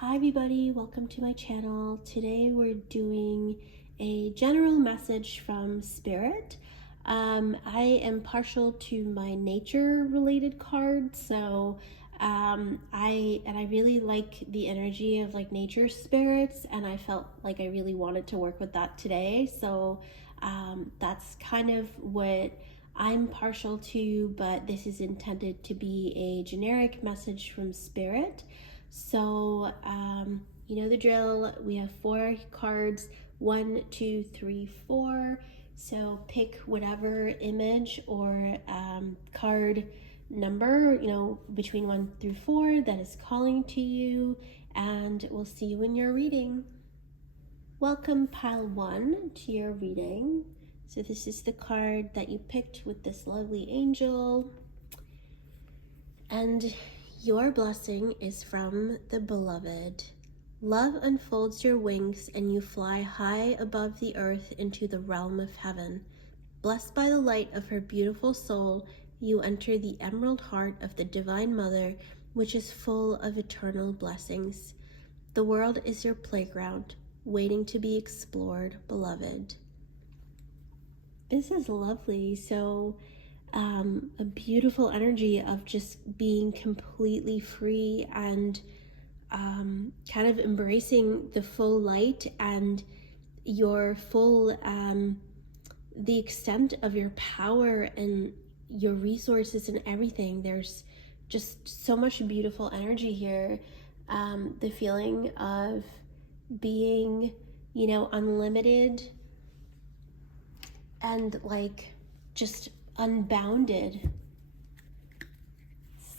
Hi everybody, welcome to my channel. Today we're doing a general message from Spirit. I am partial to my nature related cards, so I really like the energy of like nature spirits, and I felt like I really wanted to work with that today. So that's kind of what I'm partial to, but this is intended to be a generic message from Spirit. So, you know the drill. We have 4 cards, 1, 2, 3, 4. So pick whatever image or card number, between 1 through 4 that is calling to you, and we'll see you in your reading. Welcome, pile 1, to your reading. So this is the card that you picked with this lovely angel. And your blessing is from the Beloved. Love unfolds your wings and you fly high above the earth into the realm of heaven. Blessed by the light of her beautiful soul, you enter the emerald heart of the Divine Mother, which is full of eternal blessings. The world is your playground, waiting to be explored, beloved. This is lovely. So a beautiful energy of just being completely free and kind of embracing the full light and your full the extent of your power and your resources and everything. There's just so much beautiful energy here. The feeling of being, unlimited and like just unbounded.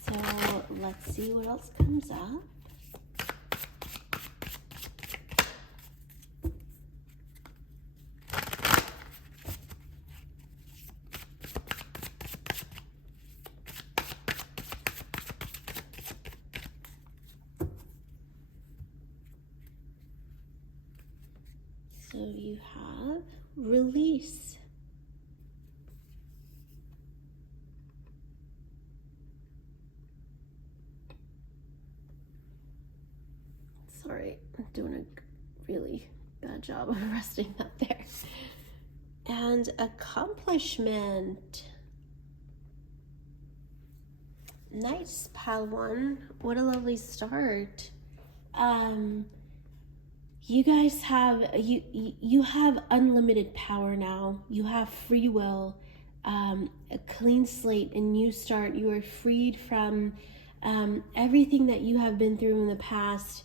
So let's see what else comes up. So you have release. Sorry, I'm doing a really bad job of resting up there. And accomplishment. Nice, pile 1. What a lovely start. You guys have you have unlimited power now. You have free will, a clean slate, a new start. You are freed from everything that you have been through in the past.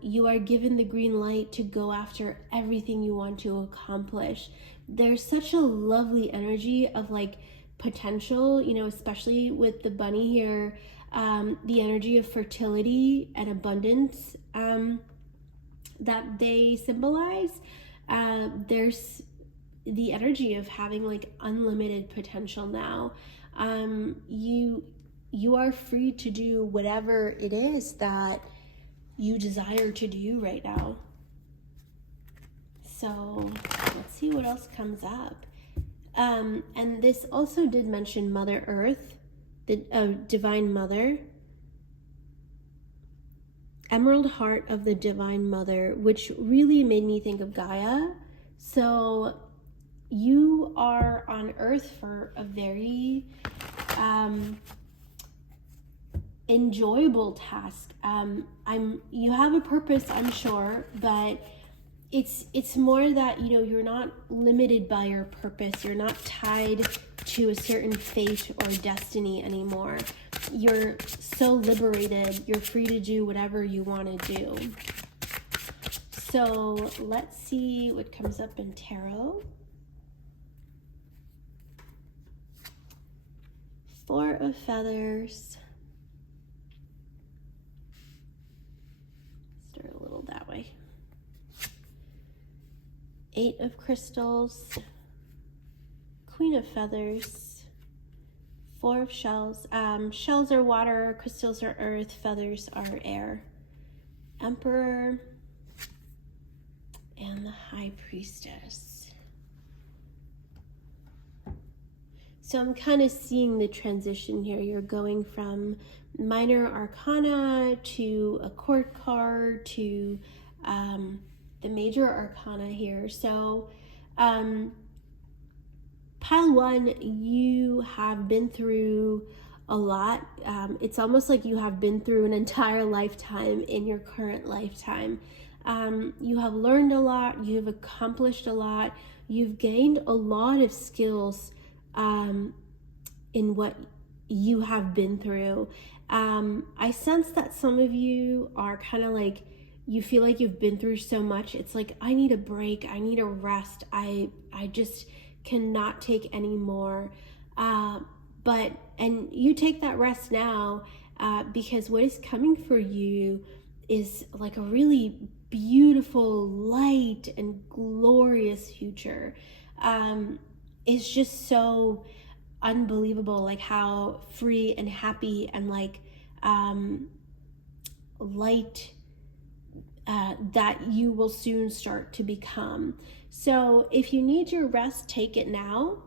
You are given the green light to go after everything you want to accomplish. There's such a lovely energy of like potential, especially with the bunny here, the energy of fertility and abundance that they symbolize. There's the energy of having like unlimited potential now. You are free to do whatever it is that you desire to do right now. So let's see what else comes up. And this also did mention Mother Earth, the Divine Mother, Emerald Heart of the Divine Mother, which really made me think of Gaia. So you are on Earth for a very enjoyable task. You have a purpose, I'm sure, but it's more that you're not limited by your purpose. You're not tied to a certain fate or destiny anymore. You're so liberated. You're free to do whatever you want to do. So let's see what comes up in tarot. 4 of Feathers. Start a little that way. 8 of Crystals. Queen of Feathers. 4 of Shells. Shells are water, crystals are earth, feathers are air. Emperor. And the High Priestess. So I'm kind of seeing the transition here. You're going from minor arcana to a court card to the major arcana here. So pile one, you have been through a lot. It's almost like you have been through an entire lifetime in your current lifetime. You have learned a lot, you've accomplished a lot, you've gained a lot of skills in what you have been through. I sense that some of you are kind of like, you feel like you've been through so much. It's like, I need a break, I need a rest, I just cannot take any more. And you take that rest now because what is coming for you is like a really beautiful, light, and glorious future. It's just so unbelievable, like how free and happy and like light that you will soon start to become. So if you need your rest, take it now.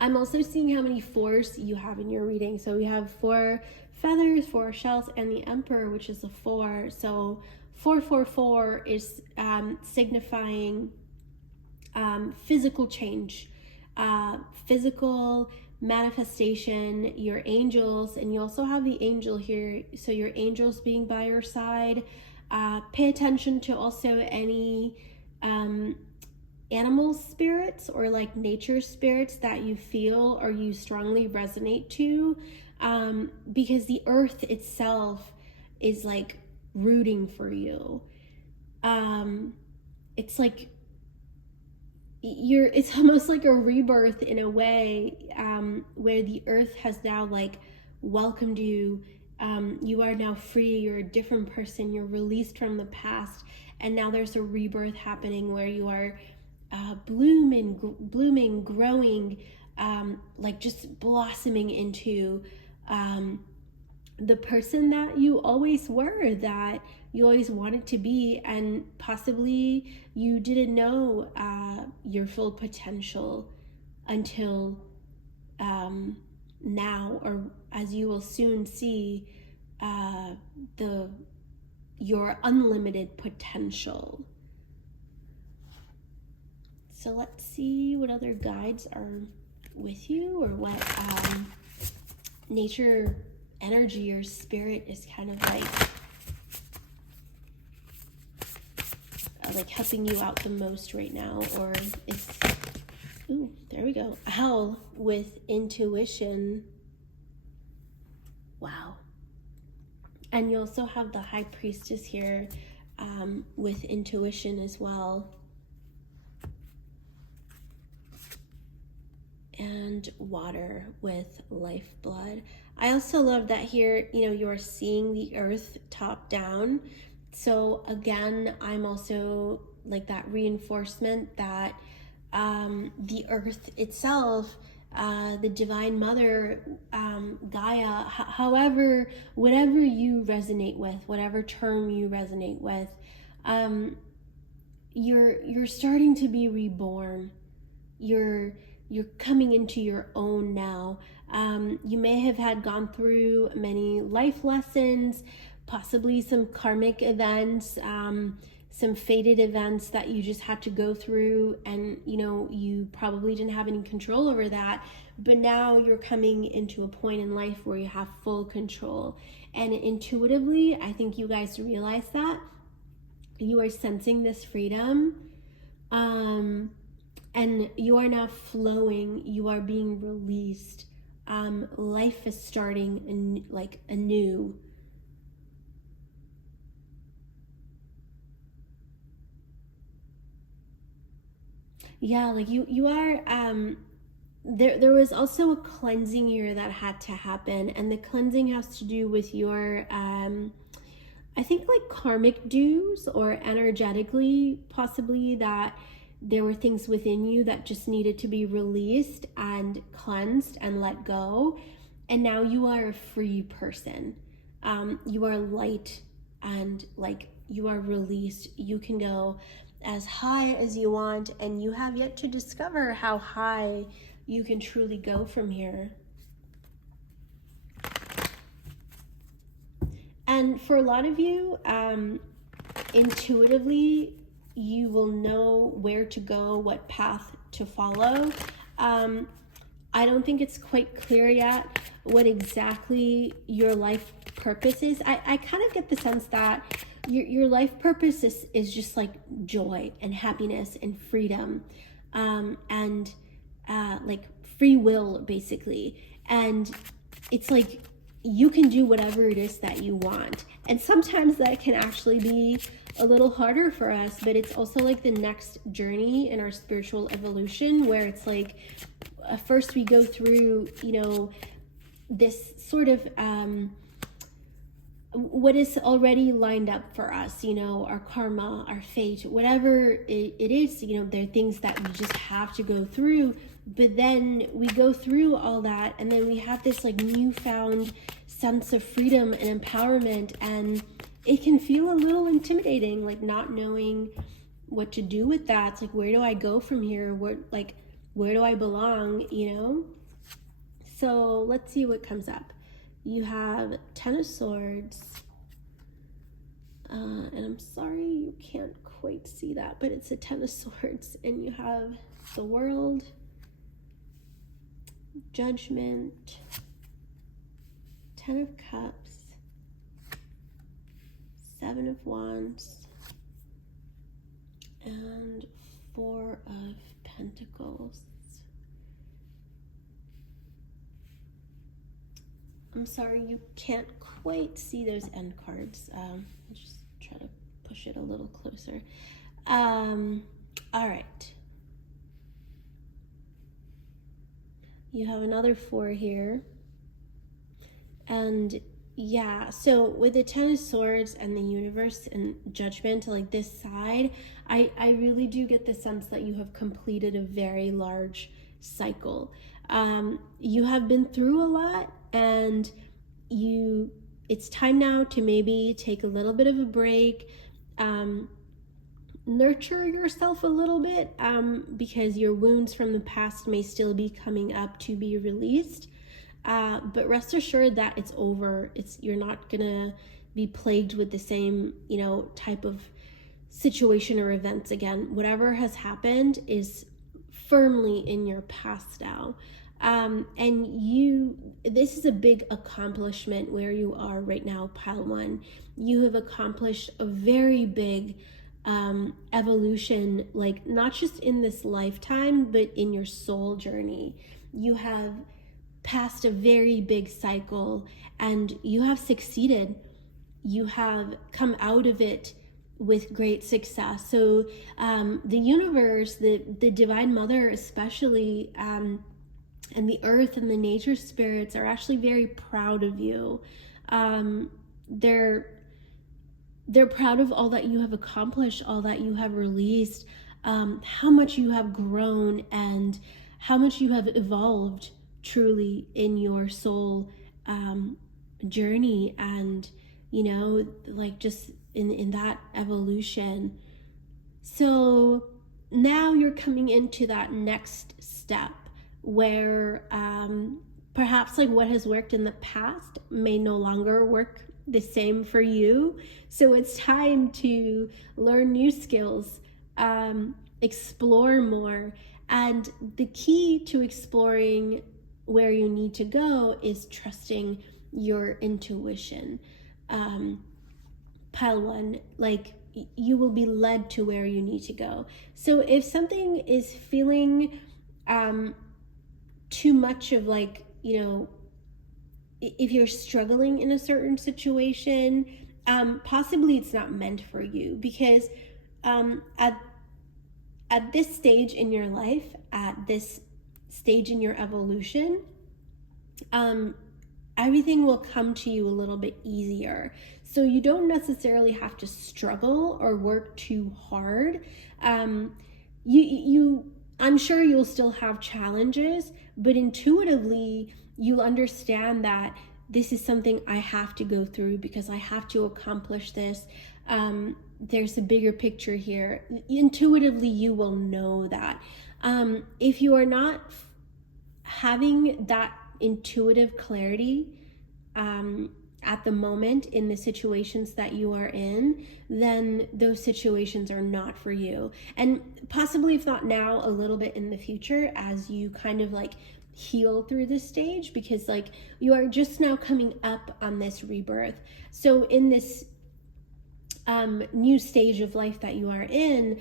I'm also seeing how many fours you have in your reading. So we have 4 feathers, 4 shells, and the Emperor, which is a 4. So 444 is signifying physical change, physical manifestation, your angels, and you also have the angel here. So your angels being by your side. Pay attention to also any animal spirits or like nature spirits that you feel or you strongly resonate to, because the earth itself is like rooting for you. It's like it's almost like a rebirth in a way, where the earth has now like welcomed you. You are now free, you're a different person, you're released from the past, and now there's a rebirth happening where you are blooming, growing, like just blossoming into the person that you always were, that you always wanted to be, and possibly you didn't know your full potential until now, or as you will soon see, your unlimited potential. So let's see what other guides are with you, or what nature energy or spirit is kind of like helping you out the most right now, or it's, ooh, there we go, owl with intuition. Wow. And you also have the High Priestess here with intuition as well. And water with lifeblood. I also love that here, you're seeing the earth top down. So again, I'm also like that reinforcement that the earth itself, the Divine Mother, Gaia, however, whatever you resonate with, whatever term you resonate with, you're starting to be reborn. You're coming into your own now. You may have had gone through many life lessons, possibly some karmic events, some fated events that you just had to go through, and you probably didn't have any control over that, but now you're coming into a point in life where you have full control. And intuitively, I think you guys realize that you are sensing this freedom, and you are now flowing, you are being released. Life is starting like anew. Yeah, like you are, there was also a cleansing here that had to happen, and the cleansing has to do with your, I think like karmic dues, or energetically, possibly, that there were things within you that just needed to be released and cleansed and let go. And now you are a free person. You are light, and like you are released. You can go as high as you want, and you have yet to discover how high you can truly go from here. And for a lot of you, intuitively, you will know where to go, what path to follow. I don't think it's quite clear yet what exactly your life purpose is. I kind of get the sense that your life purpose is just like joy and happiness and freedom, and like free will, basically. And it's like you can do whatever it is that you want. And sometimes that can actually be a little harder for us, but it's also like the next journey in our spiritual evolution, where it's like first we go through, you know, this sort of what is already lined up for us, you know, our karma, our fate, whatever it is, you know, there are things that we just have to go through. But then we go through all that, and then we have this like newfound sense of freedom and empowerment, and it can feel a little intimidating, like not knowing what to do with that. It's like, where do I go from here? Where do I belong, you know? So let's see what comes up. You have Ten of Swords, and I'm sorry you can't quite see that, but it's a Ten of Swords, and you have the World, Judgment, Ten of Cups, Seven of Wands, and Four of Pentacles. I'm sorry you can't quite see those end cards. I'll just try to push it a little closer. All right. You have another 4 here. And yeah, so with the Ten of Swords and the universe and Judgment, like this side, I really do get the sense that you have completed a very large cycle. You have been through a lot, and it's time now to maybe take a little bit of a break, nurture yourself a little bit, because your wounds from the past may still be coming up to be released. But rest assured that it's over. You're not gonna be plagued with the same, you know, type of situation or events again. Whatever has happened is firmly in your past now. And this is a big accomplishment where you are right now, Pile 1. You have accomplished a very big evolution, like not just in this lifetime, but in your soul journey. You have passed a very big cycle, and you have succeeded. You have come out of it with great success. So the universe, the Divine Mother especially, and the earth and the nature spirits are actually very proud of you. They're proud of all that you have accomplished, all that you have released, how much you have grown, and how much you have evolved truly in your soul journey, and you know, like just in that evolution. So now you're coming into that next step where perhaps like what has worked in the past may no longer work the same for you. So it's time to learn new skills, explore more. And the key to exploring where you need to go is trusting your intuition. Pile 1, like you will be led to where you need to go. So if something is feeling too much of, like, you know, if you're struggling in a certain situation, possibly it's not meant for you, because at this stage in your life, at this stage in your evolution, everything will come to you a little bit easier. So you don't necessarily have to struggle or work too hard. I'm sure you'll still have challenges, but intuitively you'll understand that this is something I have to go through because I have to accomplish this. There's a bigger picture here. Intuitively, you will know that. If you are not having that intuitive clarity at the moment in the situations that you are in, then those situations are not for you. And possibly, if not now, a little bit in the future as you kind of like heal through this stage, because like you are just now coming up on this rebirth. So in this new stage of life that you are in,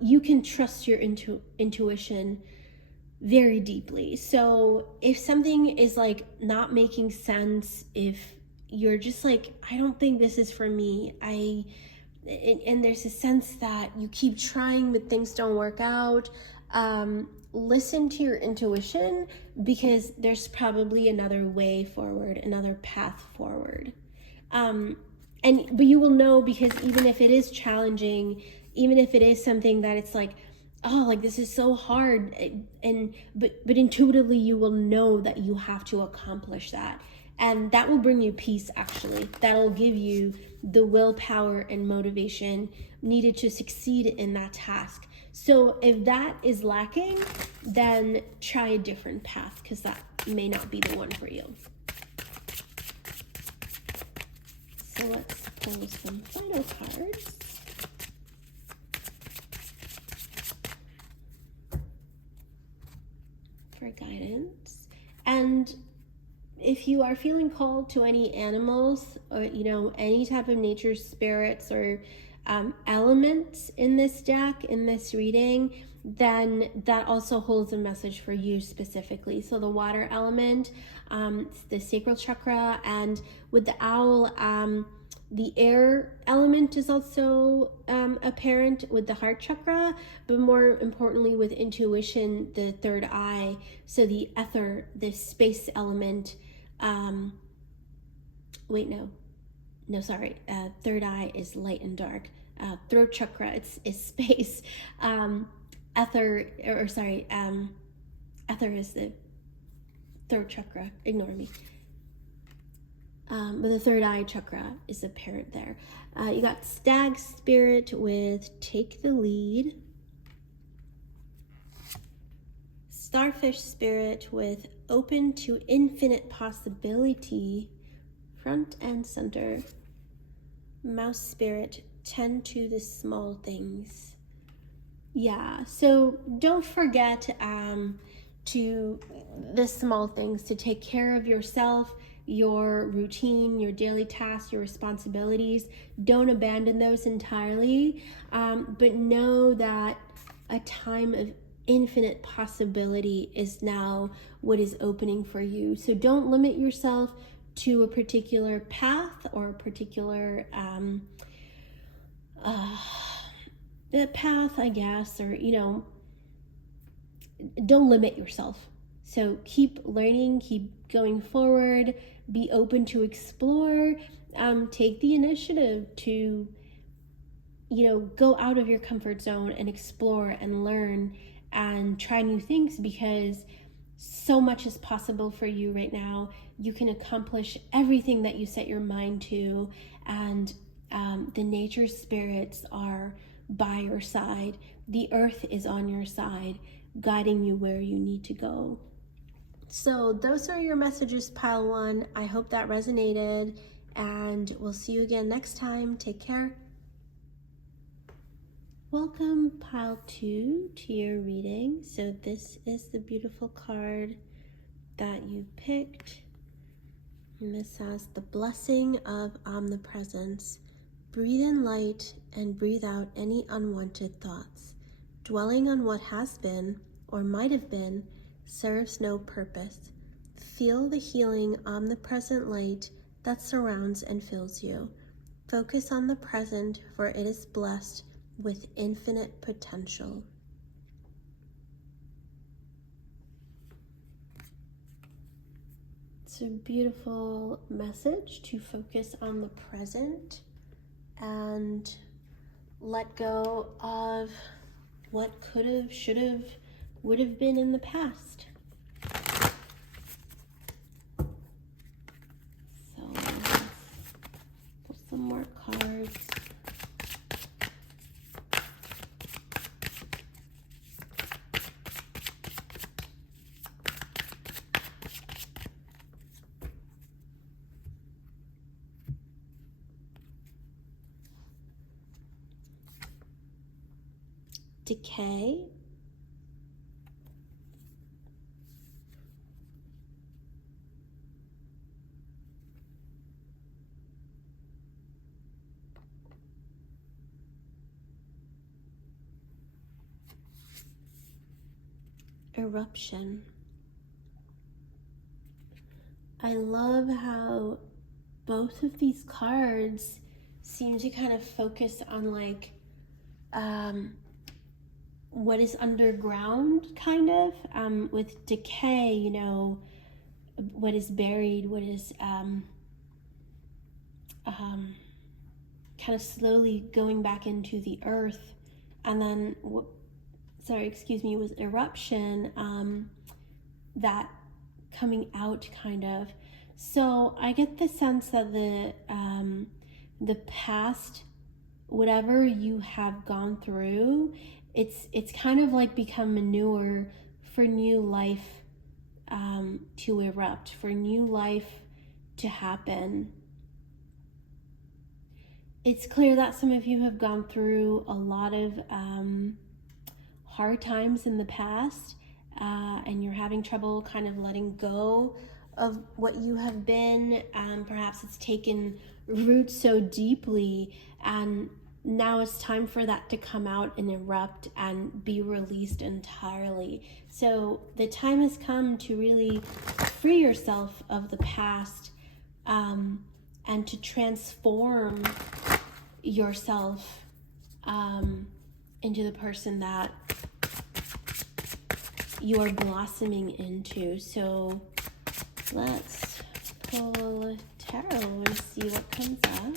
you can trust your intuition very deeply. So if something is like not making sense, if you're just like, I don't think this is for me, and there's a sense that you keep trying but things don't work out, listen to your intuition, because there's probably another way forward, another path forward. But you will know, because even if it is challenging, even if it is something that it's like, oh, like this is so hard, but intuitively you will know that you have to accomplish that, and that will bring you peace. Actually, that'll give you the willpower and motivation needed to succeed in that task. So if that is lacking, then try a different path, because that may not be the one for you. So let's pull some final cards. For guidance. And if you are feeling called to any animals, or any type of nature spirits or elements in this deck, in this reading, then that also holds a message for you specifically. So the water element, the sacral chakra, and with the owl, the air element is also apparent with the heart chakra, but more importantly with intuition, the third eye. So the ether, the space element, third eye is light and dark. Throat chakra, is space. Ether is the third chakra, ignore me. But the third eye chakra is apparent there. You got stag spirit with take the lead. Starfish spirit with open to infinite possibility, front and center. Mouse spirit, tend to the small things. Yeah, so don't forget to the small things, to take care of yourself, your routine, your daily tasks, your responsibilities. Don't abandon those entirely, but know that a time of infinite possibility is now what is opening for you. So don't limit yourself to a particular path or a particular path, I guess, or don't limit yourself. So keep learning, keep going forward, be open to explore, take the initiative to go out of your comfort zone and explore and learn and try new things, because so much is possible for you right now. You can accomplish everything that you set your mind to, and the nature spirits are by your side. The earth is on your side, guiding you where you need to go. So those are your messages, pile one. I hope that resonated, and we'll see you again next time. Take care. Welcome, pile two, to your reading. So this is the beautiful card that you picked. And this has the blessing of omnipresence. Breathe in light and breathe out any unwanted thoughts. Dwelling on what has been or might have been serves no purpose. Feel the healing omnipresent light that surrounds and fills you. Focus on the present, for it is blessed with infinite potential. It's a beautiful message to focus on the present and let go of what could have, should have, would have been in the past. So let's pull some more cards. decay. Eruption. I love how both of these cards seem to kind of focus on like what is underground, kind of, with decay, you know, what is buried, what is kind of slowly going back into the earth. And then was eruption, that coming out, kind of. So I get the sense that the past, whatever you have gone through, it's kind of like become manure for new life to erupt, for new life to happen. It's clear that some of you have gone through a lot of hard times in the past, and you're having trouble kind of letting go of what you have been. Perhaps it's taken root so deeply, and now it's time for that to come out and erupt and be released entirely. So the time has come to really free yourself of the past, and to transform yourself into the person that you are blossoming into. So let's pull tarot and see what comes up.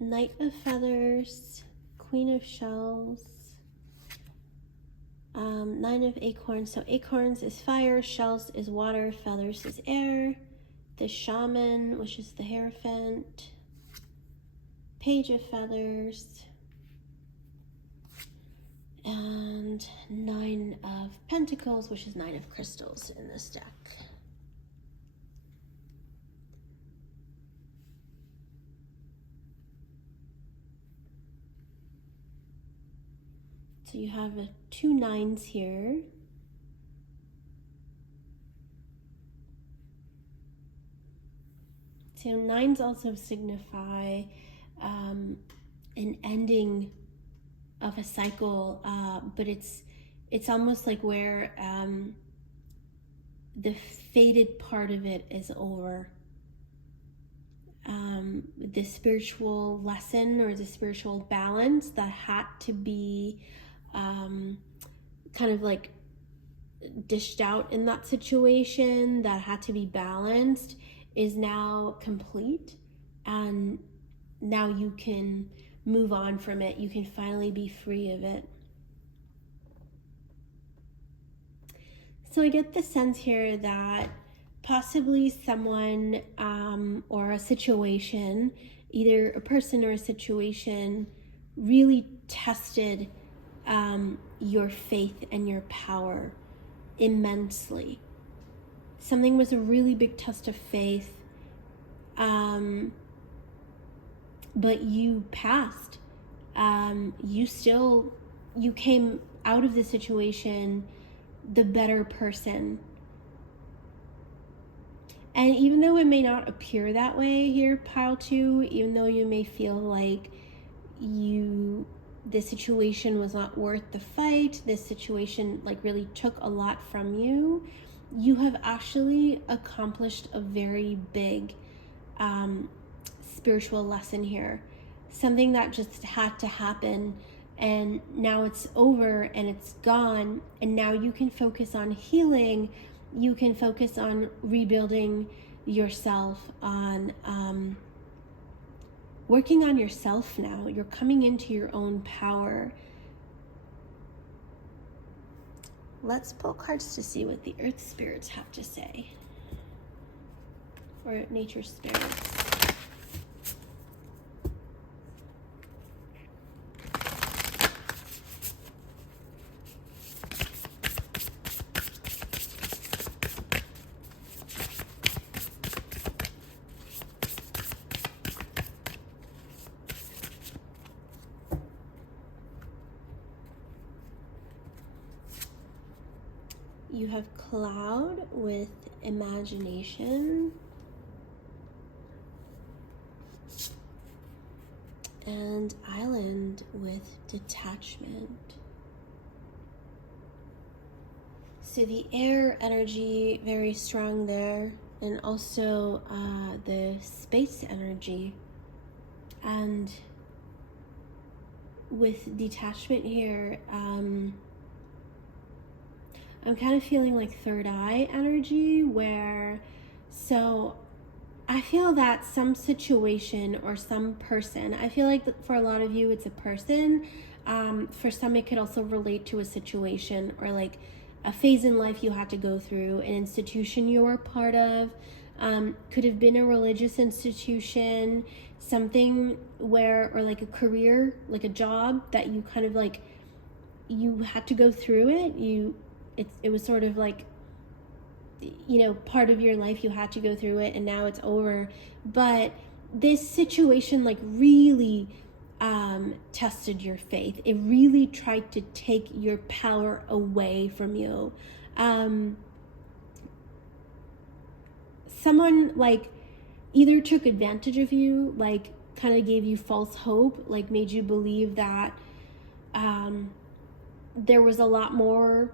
Knight of Feathers, Queen of Shells, Nine of Acorns. So acorns is fire, shells is water, feathers is air. The Shaman, which is the Hierophant. Page of Feathers. And Nine of Pentacles, which is Nine of Crystals in this deck. So you have two nines here. So nines also signify an ending of a cycle, but it's almost like where the faded part of it is over. The spiritual lesson or the spiritual balance that had to be kind of like dished out in that situation, that had to be balanced, is now complete, and now you can move on from it. You can finally be free of it. So I get the sense here that possibly someone or a situation, either a person or a situation, really tested your faith and your power immensely. Something was a really big test of faith, but you passed. You came out of the situation the better person. And even though it may not appear that way here, pile 2, even though you may feel like this situation was not worth the fight, this situation like really took a lot from you, you have actually accomplished a very big spiritual lesson here. Something that just had to happen, and now it's over and it's gone, and now you can focus on healing. You can focus on rebuilding yourself, on working on yourself now. You're coming into your own power. Let's pull cards to see what the earth spirits have to say, or nature spirits. you have cloud with imagination, and island with detachment. So the air energy, very strong there, and also the space energy. And with detachment here, I'm kind of feeling like third eye energy, where, so I feel that some situation or some person, I feel like for a lot of you it's a person, for some it could also relate to a situation or like a phase in life you had to go through, an institution you were part of, could have been a religious institution, something where, or like a career, like a job that you kind of like, you had to go through it, it was sort of like, you know, part of your life, you had to go through it and now it's over. But this situation like really tested your faith. It really tried to take your power away from you. Someone like either took advantage of you, like kind of gave you false hope, like made you believe that there was a lot more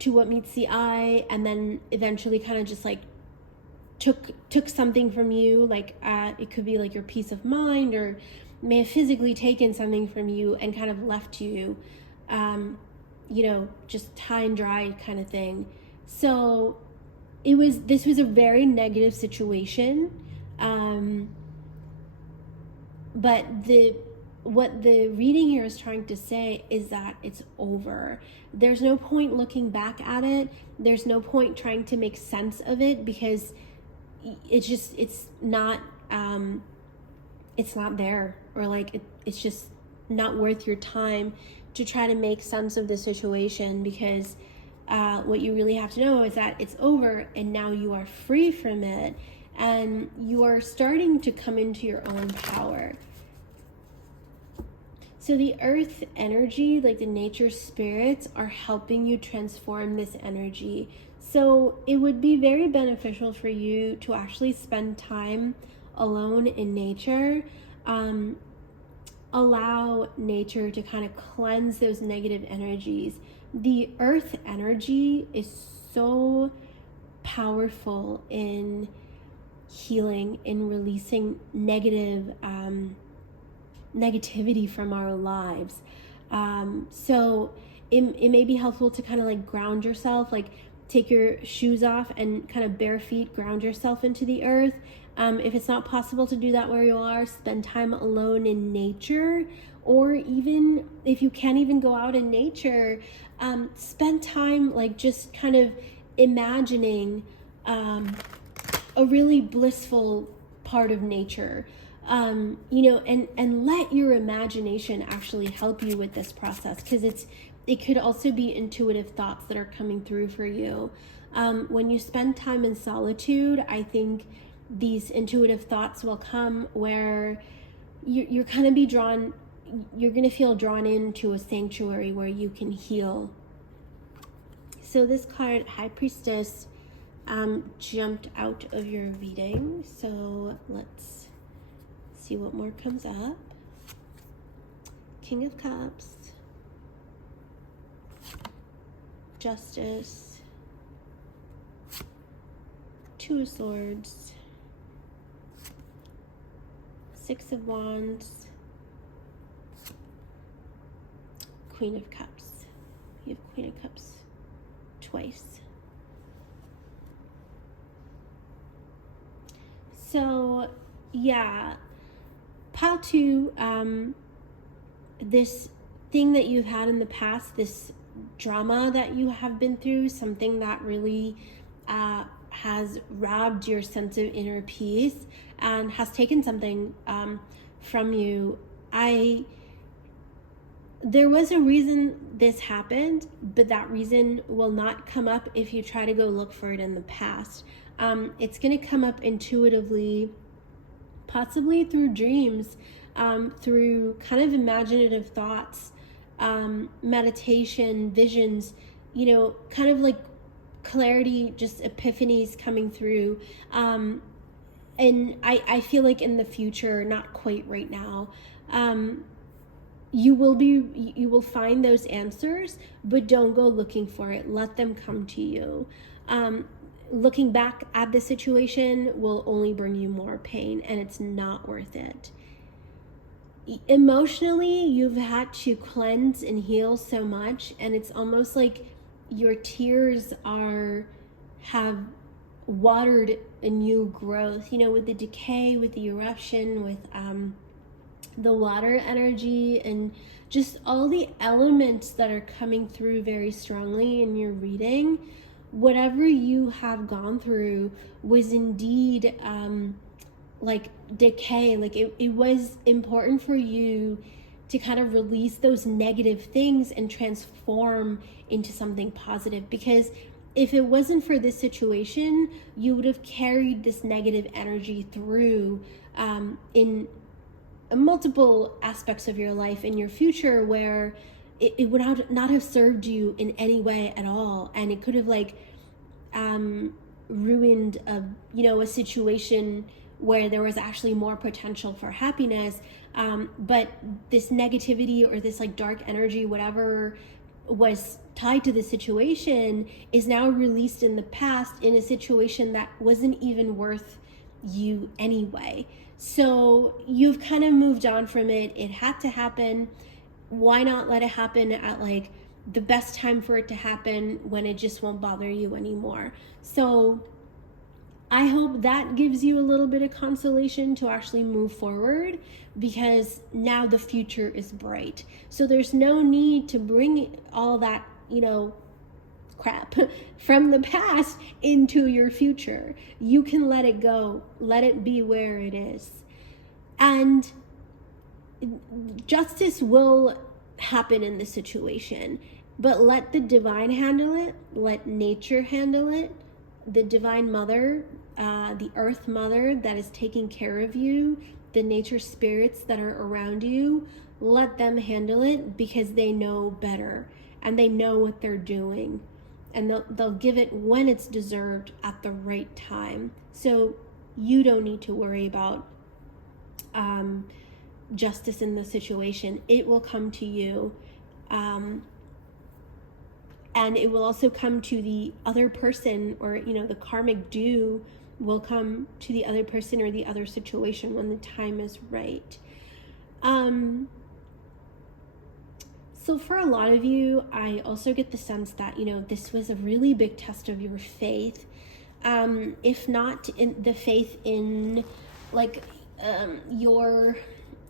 to what meets the eye, and then eventually kind of just like took something from you, like it could be like your peace of mind, or may have physically taken something from you and kind of left you, you know, just high and dry kind of thing. So this was a very negative situation, but what the reading here is trying to say is that it's over. There's no point looking back at it. There's no point trying to make sense of it, because it's not there, or like it's just not worth your time to try to make sense of the situation, because what you really have to know is that it's over and now you are free from it, and you are starting to come into your own power. So the earth energy, like the nature spirits, are helping you transform this energy. So it would be very beneficial for you to actually spend time alone in nature. Allow nature to kind of cleanse those negative energies. The earth energy is so powerful in healing, in releasing negativity from our lives. So it may be helpful to kind of like ground yourself, like take your shoes off and kind of bare feet ground yourself into the earth. If it's not possible to do that where you are, spend time alone in nature, or even if you can't even go out in nature, spend time like just kind of imagining a really blissful part of nature. You know, and let your imagination actually help you with this process, because it could also be intuitive thoughts that are coming through for you. When you spend time in solitude, I think these intuitive thoughts will come, where you're kind of you're going to feel drawn into a sanctuary where you can heal. So this card, High Priestess, jumped out of your reading. So let's see what more comes up. King of Cups, Justice, Two of Swords, Six of Wands, Queen of Cups. You have Queen of Cups twice. So yeah, pile two, this thing that you've had in the past, this drama that you have been through, something that really has robbed your sense of inner peace and has taken something from you. There was a reason this happened, but that reason will not come up if you try to go look for it in the past. It's going to come up intuitively, possibly through dreams, through kind of imaginative thoughts, meditation, visions, you know, kind of like clarity, just epiphanies coming through. And I feel like in the future, not quite right now, you will find those answers, but don't go looking for it. Let them come to you. Looking back at the situation will only bring you more pain, and it's not worth it. Emotionally, you've had to cleanse and heal so much, and it's almost like your tears have watered a new growth, with the decay, with the eruption, with the water energy, and just all the elements that are coming through very strongly in your reading. Whatever you have gone through was indeed like decay. Like it was important for you to kind of release those negative things and transform into something positive, because if it wasn't for this situation, you would have carried this negative energy through in multiple aspects of your life in your future, where it would not have served you in any way at all, and it could have ruined a situation where there was actually more potential for happiness, but this negativity or this dark energy, whatever was tied to the situation, is now released in the past in a situation that wasn't even worth you anyway. So you've kind of moved on from it. It had to happen. Why not let it happen at the best time for it to happen, when it just won't bother you anymore? So I hope that gives you a little bit of consolation to actually move forward, because now the future is bright. So there's no need to bring all that, crap from the past into your future. You can let it go, let it be where it is. And justice will happen in this situation, but let the divine handle it, let nature handle it. The divine mother, the earth mother that is taking care of you, the nature spirits that are around you, let them handle it, because they know better and they know what they're doing, and they'll give it when it's deserved at the right time. So you don't need to worry about justice in the situation. It will come to you, and it will also come to the other person, or the karmic due will come to the other person or the other situation when the time is right. So for a lot of you, I also get the sense that this was a really big test of your faith, if not in the faith in your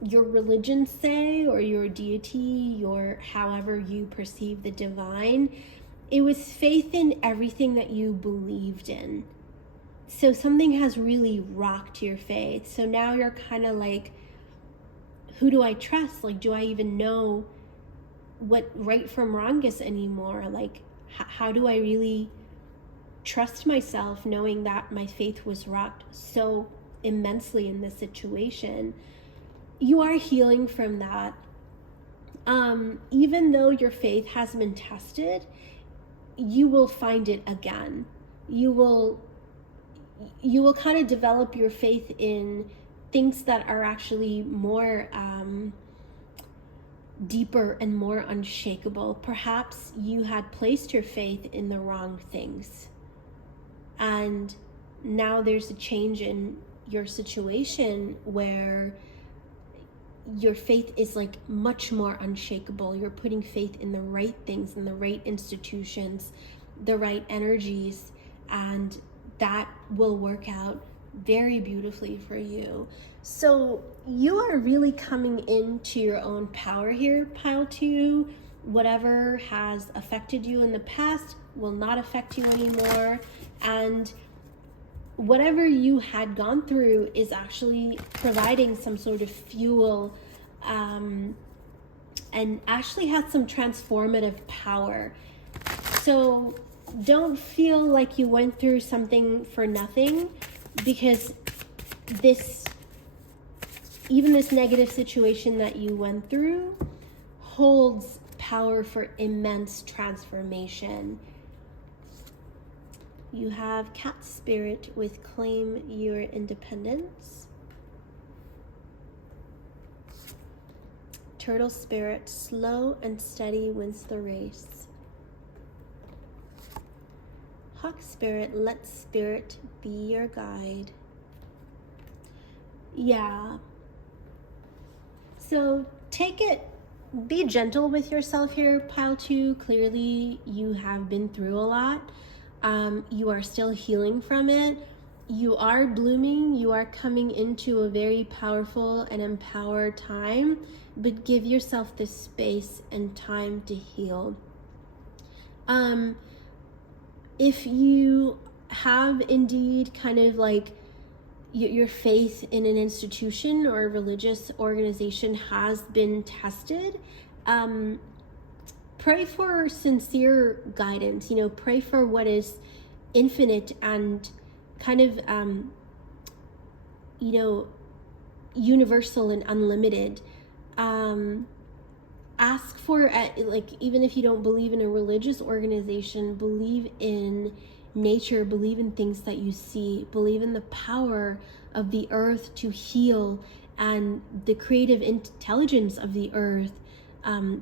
religion, say, or your deity, your however you perceive the divine. It was faith in everything that you believed in. So something has really rocked your faith. So now you're kind of who do I trust? Do I even know what right from wrong is anymore? How do I really trust myself, knowing that my faith was rocked so immensely in this situation? You are healing from that. Even though your faith has been tested, you will find it again. You will kind of develop your faith in things that are actually more deeper and more unshakable. Perhaps you had placed your faith in the wrong things, and now there's a change in your situation where your faith is much more unshakable. You're putting faith in the right things, in the right institutions, the right energies, and that will work out very beautifully for you. So you are really coming into your own power here, Pile 2. Whatever has affected you in the past will not affect you anymore, and whatever you had gone through is actually providing some sort of fuel, and actually has some transformative power. So don't feel like you went through something for nothing, because even this negative situation that you went through holds power for immense transformation. You have cat spirit with claim your independence. Turtle spirit, slow and steady wins the race. Hawk spirit, let spirit be your guide. Yeah. So take it, be gentle with yourself here, pile 2. Clearly you have been through a lot. You are still healing from it. You are blooming. You are coming into a very powerful and empowered time, but give yourself the space and time to heal. If you have indeed kind of like your faith in an institution or a religious organization has been tested, pray for sincere guidance, pray for what is infinite and kind of, universal and unlimited. Ask for, even if you don't believe in a religious organization, believe in nature, believe in things that you see, believe in the power of the earth to heal and the creative intelligence of the earth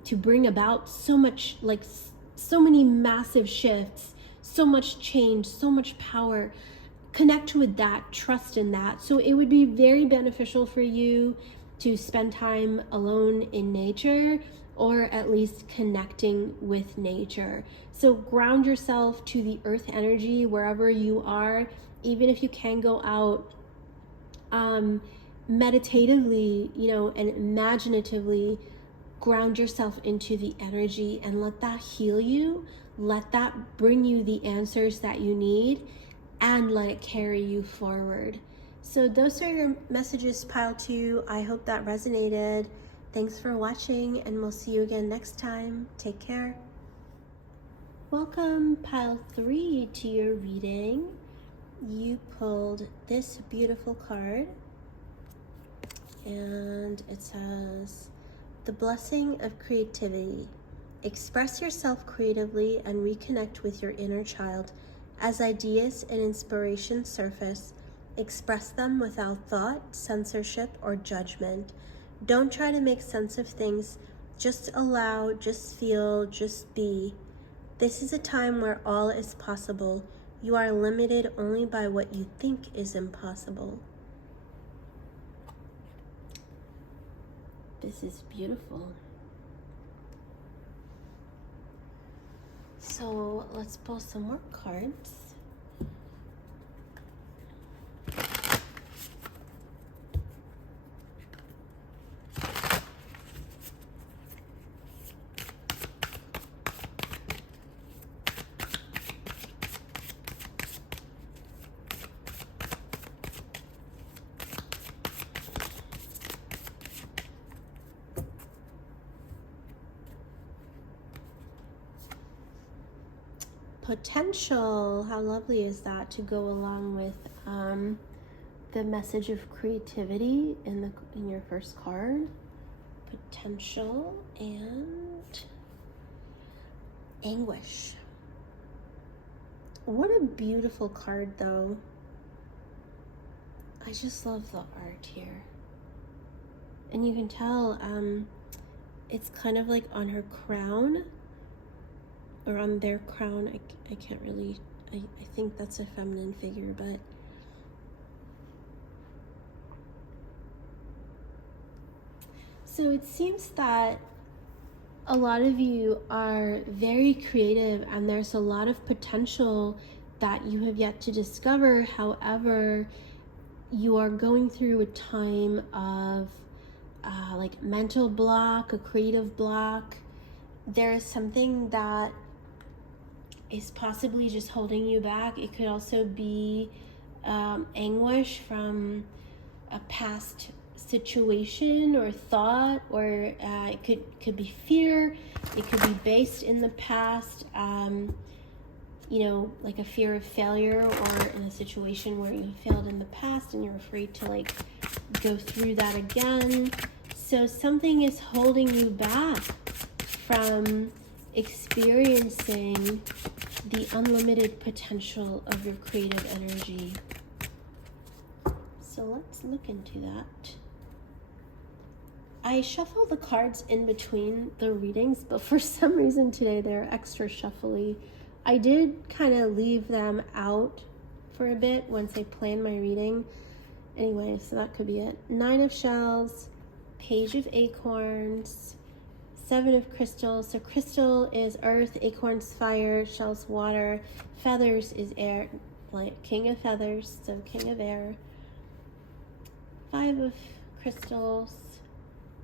to bring about so much, so many massive shifts, so much change, so much power. Connect with that, trust in that. So it would be very beneficial for you to spend time alone in nature, or at least connecting with nature. So ground yourself to the earth energy wherever you are, even if you can go out meditatively, and imaginatively ground yourself into the energy and let that heal you, let that bring you the answers that you need, and let it carry you forward. So those are your messages, pile 2. I hope that resonated. Thanks for watching, and we'll see you again next time. Take care. Welcome, pile 3, to your reading. You pulled this beautiful card, and it says, the blessing of creativity. Express yourself creatively and reconnect with your inner child. As ideas and inspiration surface, express them without thought, censorship, or judgment. Don't try to make sense of things. Just allow, just feel, just be. This is a time where all is possible. You are limited only by what you think is impossible. This is beautiful. So let's pull some more cards. Potential, how lovely is that to go along with the message of creativity in your first card. Potential and anguish. What a beautiful card, though. I just love the art here, and you can tell it's kind of like on her crown, or on their crown. I can't really, I think that's a feminine figure, but so it seems that a lot of you are very creative and there's a lot of potential that you have yet to discover. However, you are going through a time of mental block, a creative block. There is something that is possibly just holding you back. It could also be anguish from a past situation or thought, or it could be fear. It could be based in the past, like a fear of failure, or in a situation where you failed in the past and you're afraid to go through that again. So something is holding you back from experiencing the unlimited potential of your creative energy. So let's look into that. I shuffle the cards in between the readings, but for some reason today they're extra shuffly. I did kind of leave them out for a bit once I planned my reading. Anyway, so that could be it. 9 of Shells, Page of Acorns, 7 of Crystals. So crystal is earth, acorns fire, shells water, feathers is air, like King of Feathers, so King of Air. 5 of Crystals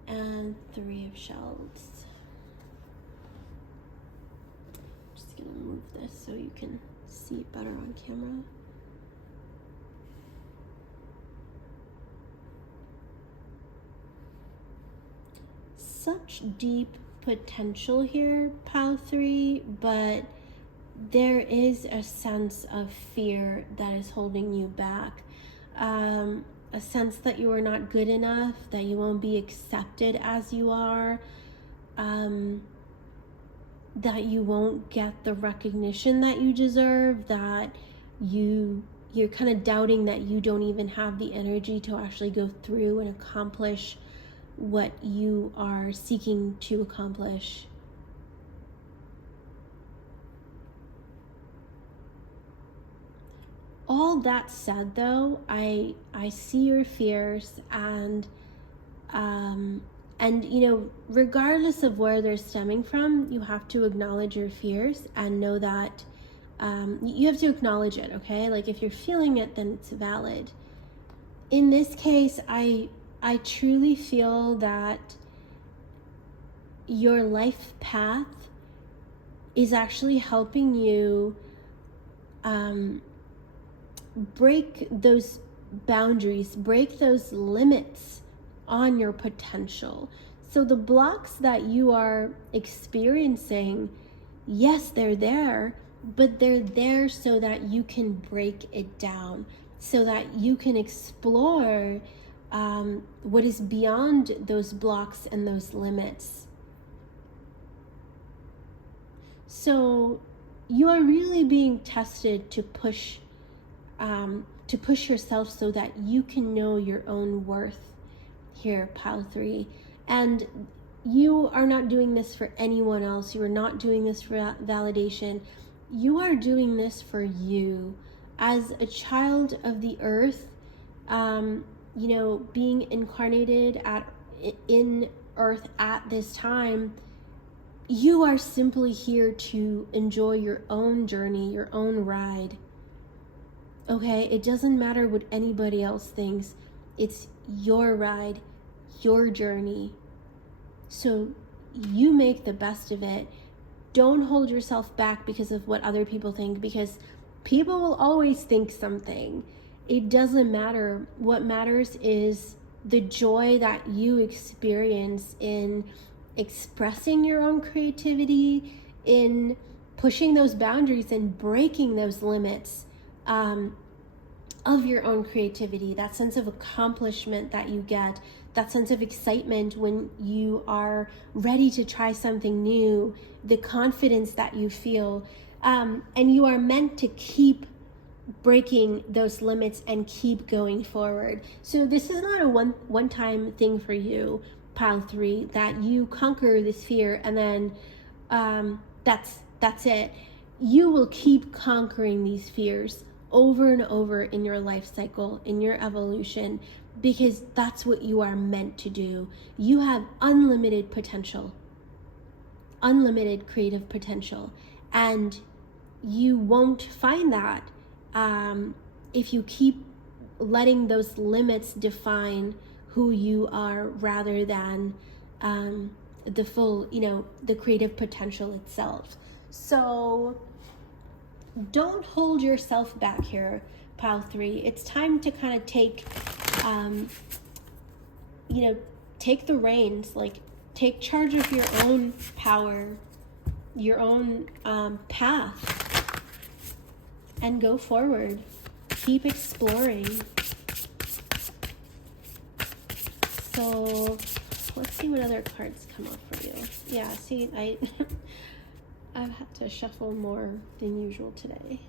and 3 of Shells. I'm just gonna move this so you can see it better on camera. Such deep potential here, pile 3, but there is a sense of fear that is holding you back. A sense that you are not good enough, that you won't be accepted as you are, that you won't get the recognition that you deserve, that you're kind of doubting that you don't even have the energy to actually go through and accomplish what you are seeking to accomplish. All that said, though, I see your fears, and you know, regardless of where they're stemming from, you have to acknowledge your fears and know that you have to acknowledge it. Okay, like if you're feeling it, then it's valid. In this case, I truly feel that your life path is actually helping you break those boundaries, break those limits on your potential. So the blocks that you are experiencing, yes, they're there, but they're there so that you can break it down, so that you can explore what is beyond those blocks and those limits. So you are really being tested to push yourself so that you can know your own worth here, pile 3. And you are not doing this for anyone else. You are not doing this for validation. You are doing this for you. As a child of the earth, you know, being incarnated in earth at this time, you are simply here to enjoy your own journey, your own ride. Okay, it doesn't matter what anybody else thinks. It's your ride, your journey. So you make the best of it. Don't hold yourself back because of what other people think, because people will always think something. It doesn't matter. What matters is the joy that you experience in expressing your own creativity, in pushing those boundaries and breaking those limits of your own creativity, that sense of accomplishment that you get, that sense of excitement when you are ready to try something new, the confidence that you feel, and you are meant to keep breaking those limits and keep going forward. So this is not a one-time thing for you, pile 3, that you conquer this fear and then that's it. You will keep conquering these fears over and over in your life cycle, in your evolution, because that's what you are meant to do. You have unlimited potential, unlimited creative potential, and you won't find that if you keep letting those limits define who you are rather than the full, you know, the creative potential itself. So don't hold yourself back here, pile 3. It's time to kind of take, you know, take the reins, like take charge of your own power, your own path, and go forward. Keep exploring. So let's see what other cards come up for you. Yeah, see, I've had to shuffle more than usual today.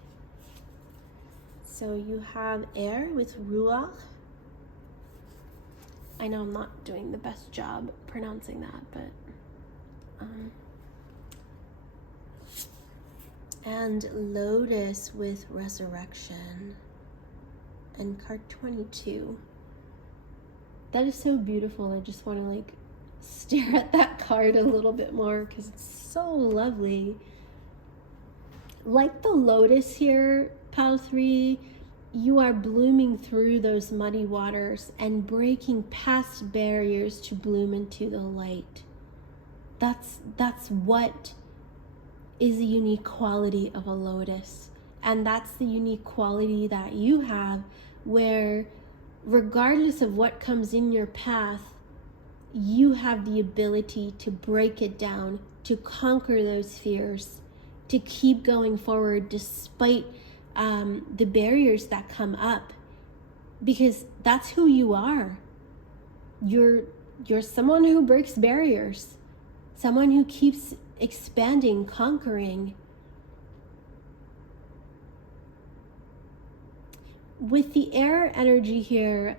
So you have air with ruach. I know I'm not doing the best job pronouncing that, but and lotus with resurrection, and card 22. That is so beautiful. I just want to like stare at that card a little bit more because it's so lovely. Like the lotus here, Pile 3, you are blooming through those muddy waters and breaking past barriers to bloom into the light. That's what is the unique quality of a lotus. And that's the unique quality that you have, where regardless of what comes in your path, you have the ability to break it down, to conquer those fears, to keep going forward despite the barriers that come up, because that's who you are. You're someone who breaks barriers, someone who keeps expanding, conquering. With the air energy here,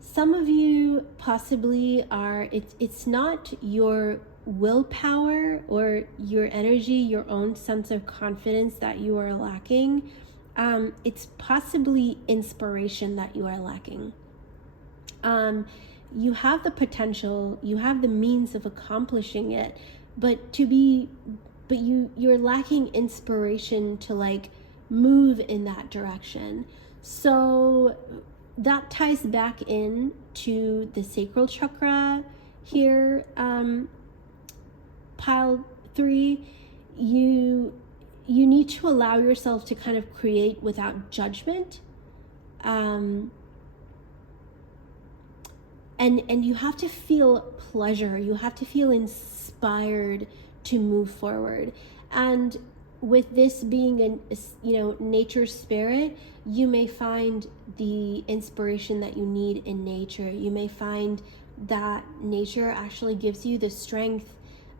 some of you possibly are, it's not your willpower or your energy, your own sense of confidence that you are lacking. It's possibly inspiration that you are lacking. You have the potential, you have the means of accomplishing it, but you're lacking inspiration to like move in that direction. So that ties back in to the sacral chakra here, Pile 3. You need to allow yourself to kind of create without judgment. And you have to feel pleasure. You have to feel inspired to move forward. And with this being a nature spirit, you may find the inspiration that you need in nature. You may find that nature actually gives you the strength,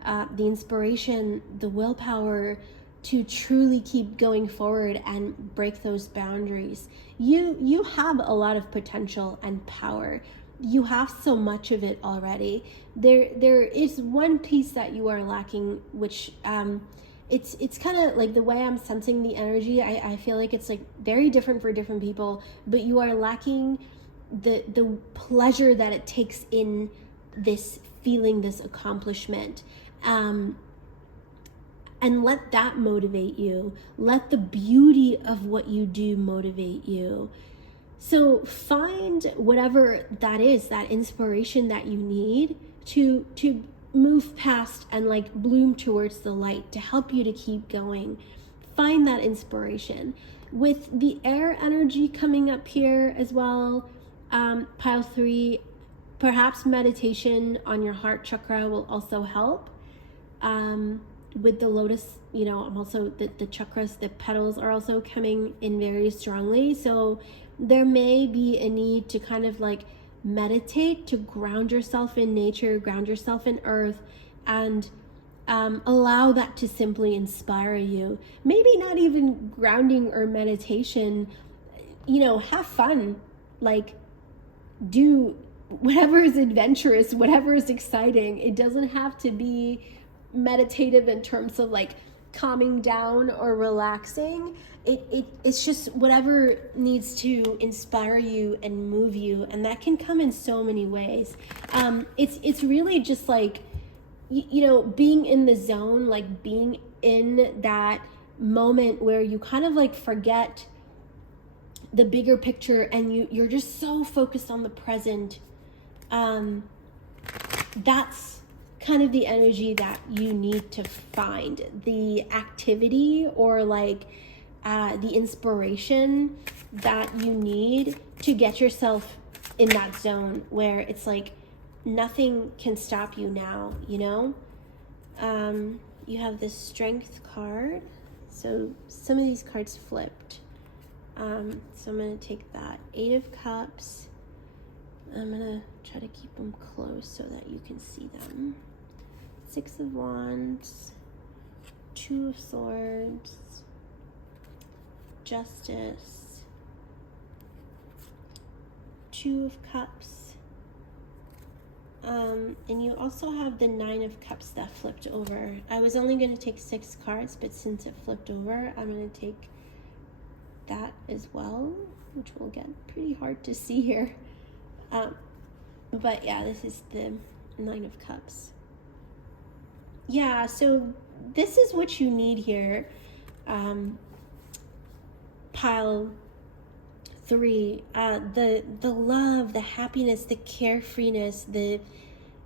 the inspiration, the willpower to truly keep going forward and break those boundaries. You have a lot of potential and power. You have so much of it already. There is one piece that you are lacking, which it's kind of like the way I'm sensing the energy. I feel like it's like very different for different people, but you are lacking the pleasure that it takes in this feeling, this accomplishment. And let that motivate you. Let the beauty of what you do motivate you. So find whatever that is, that inspiration that you need to move past and like bloom towards the light, to help you to keep going. Find that inspiration. With the air energy coming up here as well, Pile 3, perhaps meditation on your heart chakra will also help. With the lotus, I'm also, the chakras, the petals are also coming in very strongly. So there may be a need to kind of like meditate, to ground yourself in nature, ground yourself in earth, and allow that to simply inspire you. Maybe not even grounding or meditation, have fun, like do whatever is adventurous, whatever is exciting. It doesn't have to be meditative in terms of like calming down or relaxing. It's just whatever needs to inspire you and move you, and that can come in so many ways. It's really just like being in the zone, like being in that moment where you kind of like forget the bigger picture and you're just so focused on the present. That's kind of the energy that you need to find, the activity or like the inspiration that you need to get yourself in that zone where it's like nothing can stop you now. You have this strength card, so some of these cards flipped, so I'm going to take that 8 of Cups. I'm going to try to keep them close so that you can see them. Six of Wands, Two of Swords, Justice, Two of Cups, and you also have the Nine of Cups that flipped over. I was only going to take 6 cards, but since it flipped over, I'm going to take that as well, which will get pretty hard to see here. But yeah, this is the Nine of Cups. Yeah, so this is what you need here. Pile 3, the love, the happiness, the carefreeness, the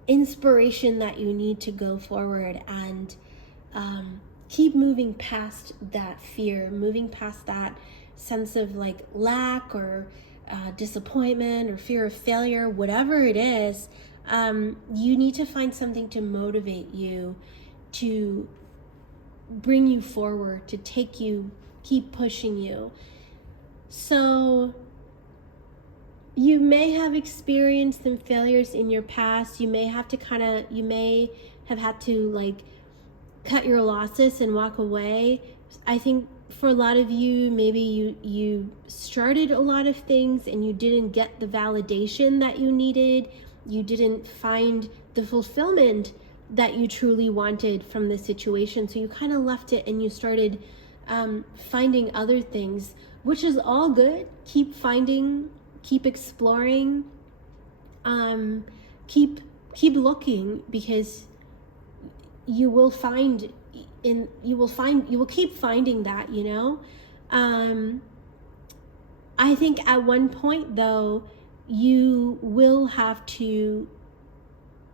inspiration that you need to go forward and keep moving past that fear, moving past that sense of like lack or disappointment or fear of failure, whatever it is. You need to find something to motivate you, to bring you forward, to take you, keep pushing you. So you may have experienced some failures in your past. You may have to you may have had to like cut your losses and walk away. I think for a lot of you, maybe you started a lot of things and you didn't get the validation that you needed. You didn't find the fulfillment that you truly wanted from the situation. So you kind of left it and you started finding other things, which is all good. Keep finding, keep exploring, keep looking, because you will find you will keep finding that, you know. I think at one point though, you will have to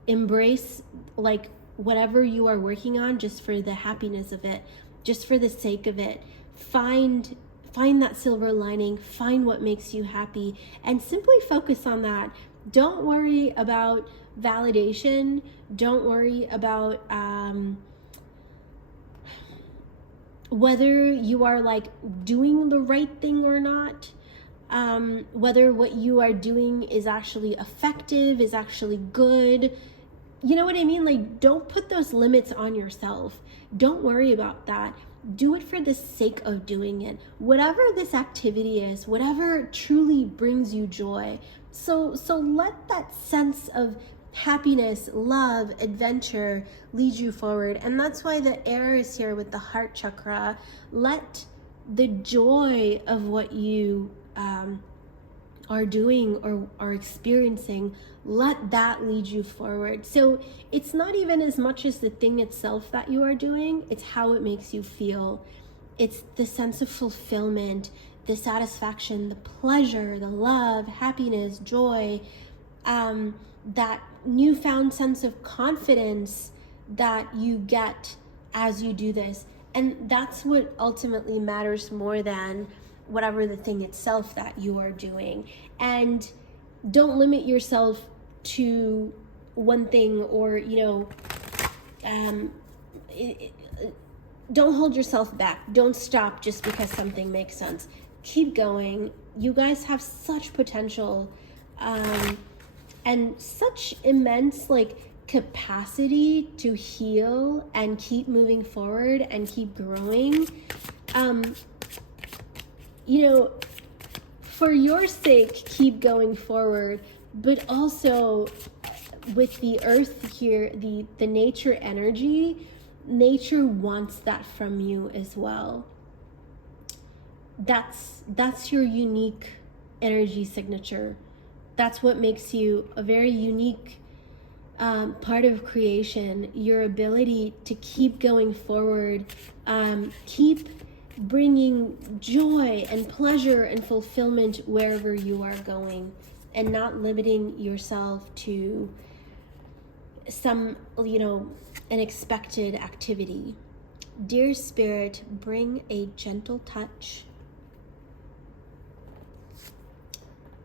embrace like whatever you are working on, just for the happiness of it, just for the sake of it. Find that silver lining, find what makes you happy, and simply focus on that. Don't worry about validation. Don't worry about whether you are like doing the right thing or not, whether what you are doing is actually effective, is actually good. You know what I mean? Like, don't put those limits on yourself. Don't worry about that. Do it for the sake of doing it. Whatever this activity is, whatever truly brings you joy. So let that sense of happiness, love, adventure lead you forward. And that's why the air is here with the heart chakra. Let the joy of what you are doing or are experiencing, let that lead you forward. So it's not even as much as the thing itself that you are doing, it's how it makes you feel. It's the sense of fulfillment, the satisfaction, the pleasure, the love, happiness, joy, that newfound sense of confidence that you get as you do this. And that's what ultimately matters more than whatever the thing itself that you are doing. And don't limit yourself to one thing, or, you know, don't hold yourself back. Don't stop just because something makes sense. Keep going. You guys have such potential, and such immense like capacity to heal and keep moving forward and keep growing. You know, for your sake, keep going forward, but also with the earth here, the nature energy, nature wants that from you as well. That's your unique energy signature. That's what makes you a very unique part of creation. Your ability to keep going forward, keep bringing joy and pleasure and fulfillment wherever you are going, and not limiting yourself to some, you know, an expected activity. Dear Spirit, bring a gentle touch.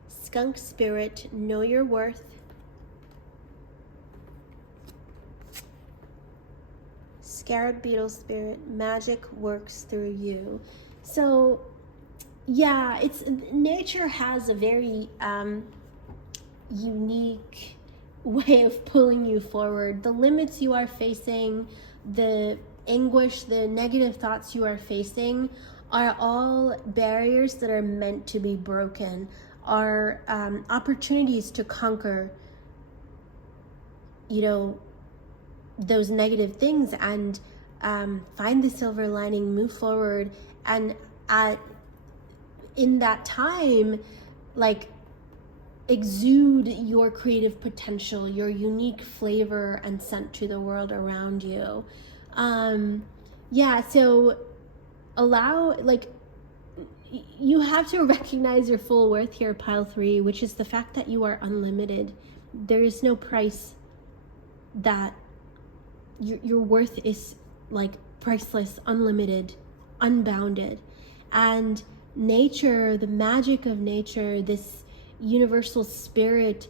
Skunk Spirit, know your worth. Scarab Beetle Spirit, magic works through you. So yeah, nature has a very unique way of pulling you forward. The limits you are facing, the anguish, the negative thoughts you are facing are all barriers that are meant to be broken, are opportunities to conquer, you know, those negative things and find the silver lining, move forward, and in that time, like, exude your creative potential, your unique flavor and scent to the world around you. So allow, like, you have to recognize your full worth here, pile 3, which is the fact that you are unlimited. There is no price that your worth is, like, priceless, unlimited, unbounded. And nature, the magic of nature, this universal spirit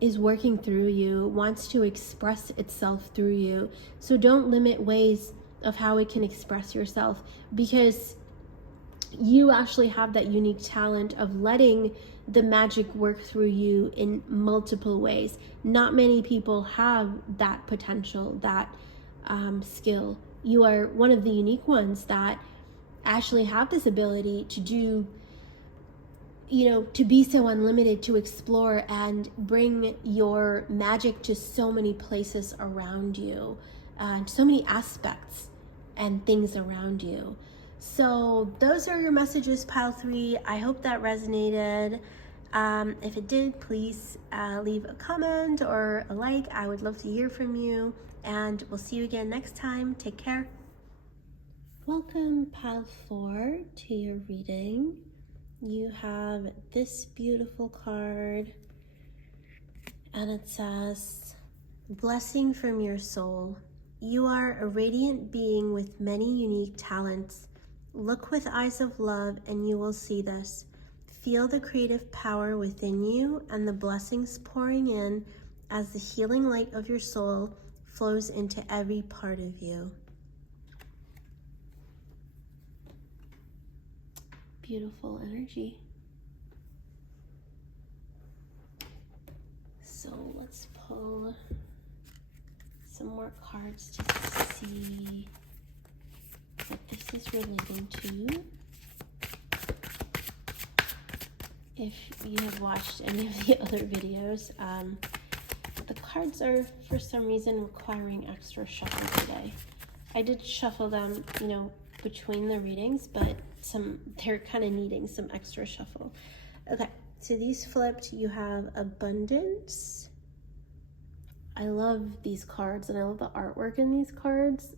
is working through you, wants to express itself through you. So don't limit ways of how it can express yourself, because you actually have that unique talent of letting the magic work through you in multiple ways. Not many people have that potential, that skill. You are one of the unique ones that actually have this ability to do, you know, to be so unlimited, to explore and bring your magic to so many places around you, and so many aspects and things around you. So those are your messages, pile 3. I hope that resonated. If it did, please leave a comment or a like. I would love to hear from you, and we'll see you again next time. Take care. Welcome, pile 4, to your reading. You have this beautiful card, and it says, "Blessing from your soul. You are a radiant being with many unique talents. Look with eyes of love and you will see this. Feel the creative power within you and the blessings pouring in as the healing light of your soul flows into every part of you." Beautiful energy. So let's pull some more cards to see what this is relating to. If you have watched any of the other videos, the cards are for some reason requiring extra shuffle today. I did shuffle them, you know, between the readings, but they're kind of needing some extra shuffle. Okay, so these flipped, you have abundance. I love these cards and I love the artwork in these cards.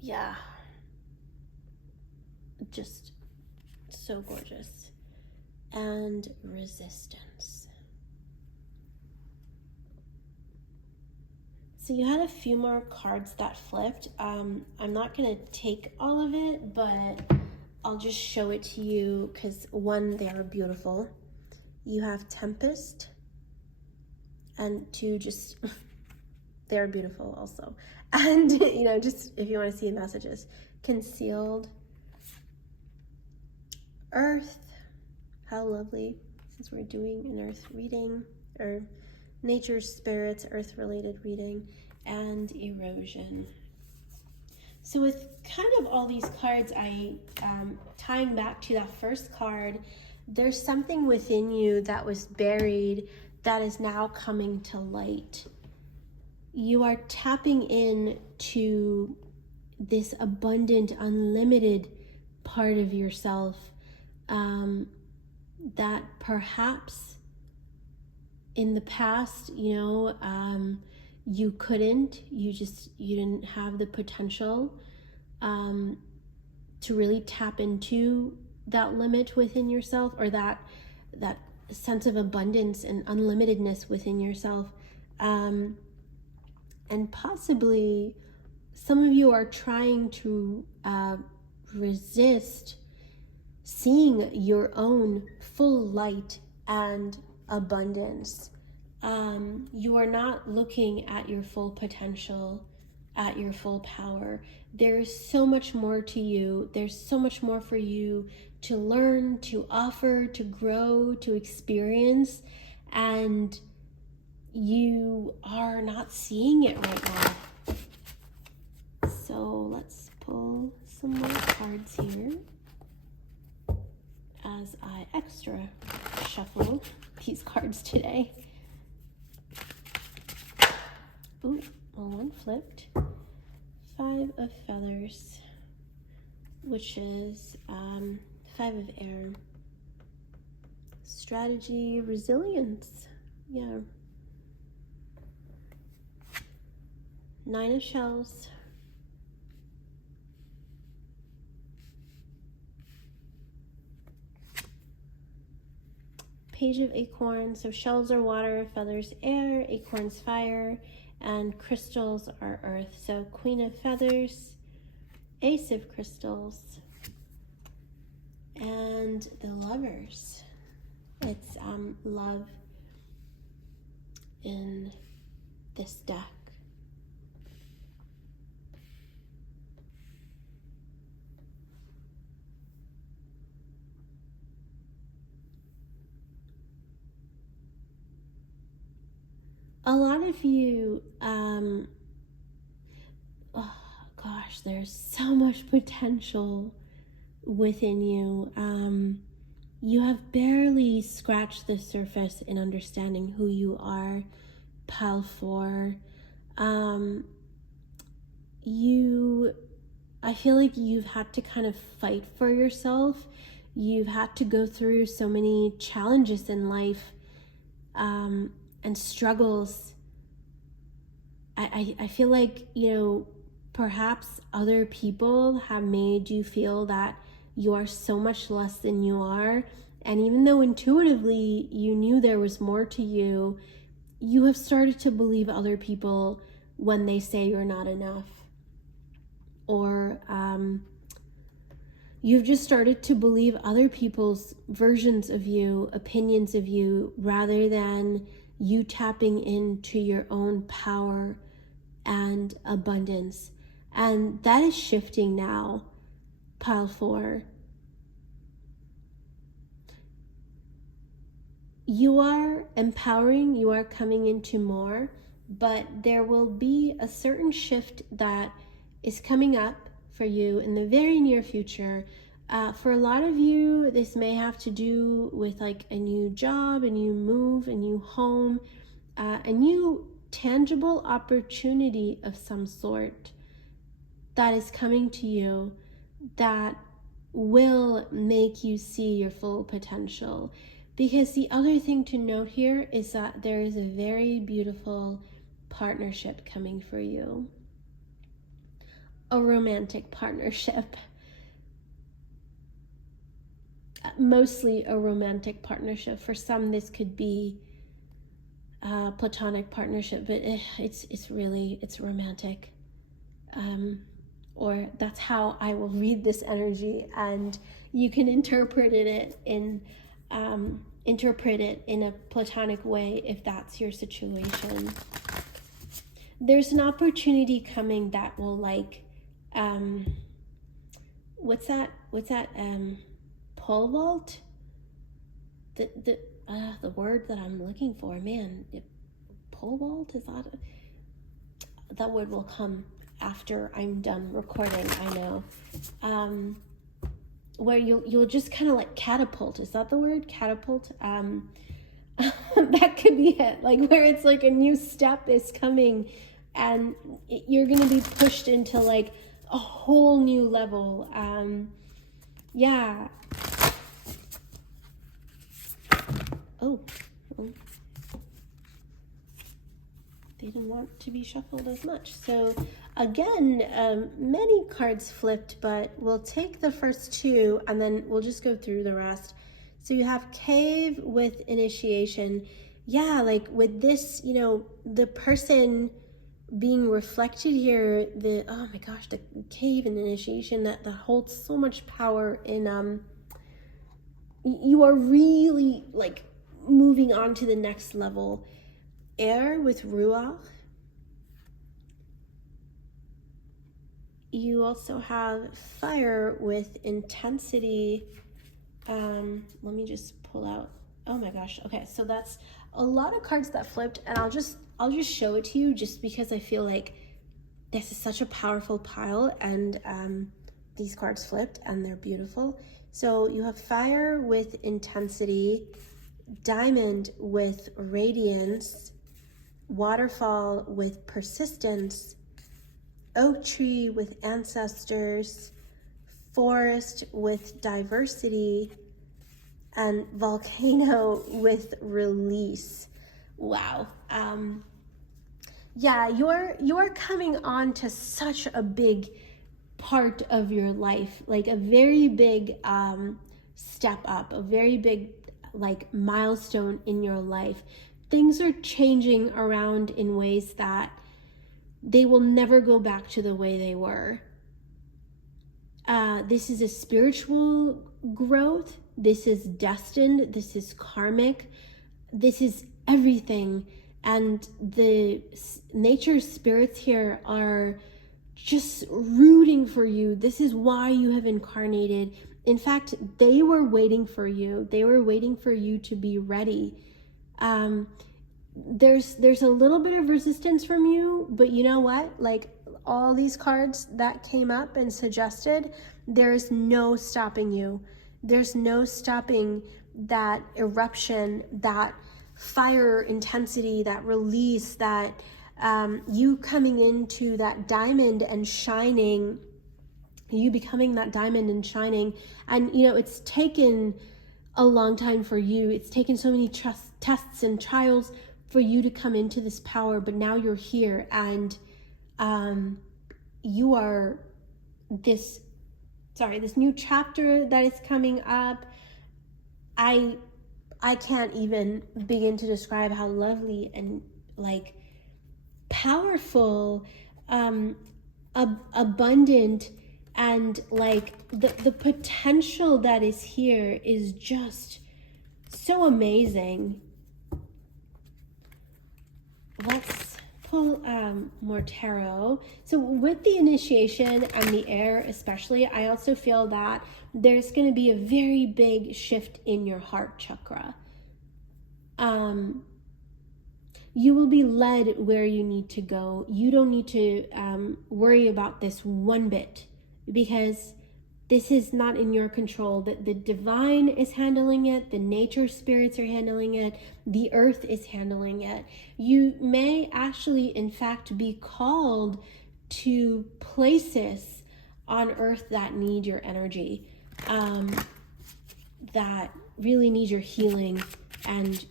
Yeah, just so gorgeous. And resistance. So you had a few more cards that flipped. I'm not gonna take all of it, but I'll just show it to you because, one, they are beautiful. You have Tempest, and 2, just they're beautiful also. And, you know, just if you want to see the messages, Concealed, Earth, how lovely, since we're doing an Earth reading, or nature, spirits, Earth-related reading, and Erosion. So with kind of all these cards, tying back to that first card, there's something within you that was buried that is now coming to light. You are tapping in to this abundant, unlimited part of yourself that perhaps in the past, you couldn't, you didn't have the potential to really tap into that limit within yourself, or that sense of abundance and unlimitedness within yourself. And possibly some of you are trying to resist seeing your own full light and abundance. You are not looking at your full potential, at your full power. There's so much more to you. There's so much more for you to learn, to offer, to grow, to experience. and you are not seeing it right now. So let's pull some more cards here as I extra shuffle these cards today. Ooh, well, one flipped. 5 of Feathers, which is 5 of Air. Strategy, resilience, yeah. 9 of Shells. Page of Acorns. So shells are water, feathers air, acorns fire, and crystals are earth. So Queen of Feathers, Ace of Crystals, and the Lovers. It's love in this deck. A lot of you, oh gosh, there's so much potential within you. You have barely scratched the surface in understanding who you are, Pile 4. I feel like you've had to kind of fight for yourself. You've had to go through so many challenges in life, and struggles. I feel like, perhaps other people have made you feel that you are so much less than you are. And even though intuitively you knew there was more to you, you have started to believe other people when they say you're not enough. Or you've just started to believe other people's versions of you, opinions of you, rather than you tapping into your own power and abundance. And that is shifting now, Pile 4. You are empowering, you are coming into more, but there will be a certain shift that is coming up for you in the very near future. For a lot of you, this may have to do with like a new job, a new move, a new home, a new tangible opportunity of some sort that is coming to you that will make you see your full potential. Because the other thing to note here is that there is a very beautiful partnership coming for you. A romantic partnership. Mostly a romantic partnership. For some, this could be a platonic partnership, but it's romantic. Or that's how I will read this energy, and you can interpret it in a platonic way if that's your situation. There's an opportunity coming that will what's that pole vault? The word that I'm looking for, man. Pole vault, is that word will come after I'm done recording, I know. Where you'll just kind of like catapult. Is that the word? Catapult? That could be it. Like where it's like a new step is coming and you're going to be pushed into like a whole new level. Yeah. Oh. They didn't want to be shuffled as much. So again, many cards flipped, but we'll take the first 2 and then we'll just go through the rest. So you have Cave with Initiation. Yeah, like with this, the person being reflected here, oh my gosh, the Cave and Initiation that holds so much power in, you are really like moving on to the next level. Air with Ruach. You also have Fire with Intensity. Let me just pull out Oh my gosh. Okay, so that's a lot of cards that flipped, and I'll just show it to you just because I feel like this is such a powerful pile, and these cards flipped and they're beautiful. So you have fire with intensity, diamond with radiance, waterfall with persistence, oak tree with ancestors, forest with diversity, and volcano with release. Wow. Yeah, you're coming on to such a big part of your life, like a very big step up, a very big like milestone in your life. Things are changing around in ways that they will never go back to the way they were. This is a spiritual growth. This is destined. This is karmic. This is everything. And the nature spirits here are just rooting for you. This is why you have incarnated. In fact, they were waiting for you. They were waiting for you to be ready. There's a little bit of resistance from you, but you know what? Like all these cards that came up and suggested, there's no stopping you. There's no stopping that eruption, that fire intensity, that release, that you coming into that diamond and shining, you becoming that diamond and shining. And you know, it's taken a long time for you. It's taken so many tests and trials for you to come into this power, but now you're here, and you are this new chapter that is coming up. I can't even begin to describe how lovely and like powerful, abundant, and like the potential that is here is just so amazing. Let's pull more tarot. So with the initiation and the air especially, I also feel that there's going to be a very big shift in your heart chakra. You will be led where you need to go. You don't need to worry about this one bit, because this is not in your control. The divine is handling it. The nature spirits are handling it. The earth is handling it. You may actually, in fact, be called to places on earth that need your energy, that really need your healing. And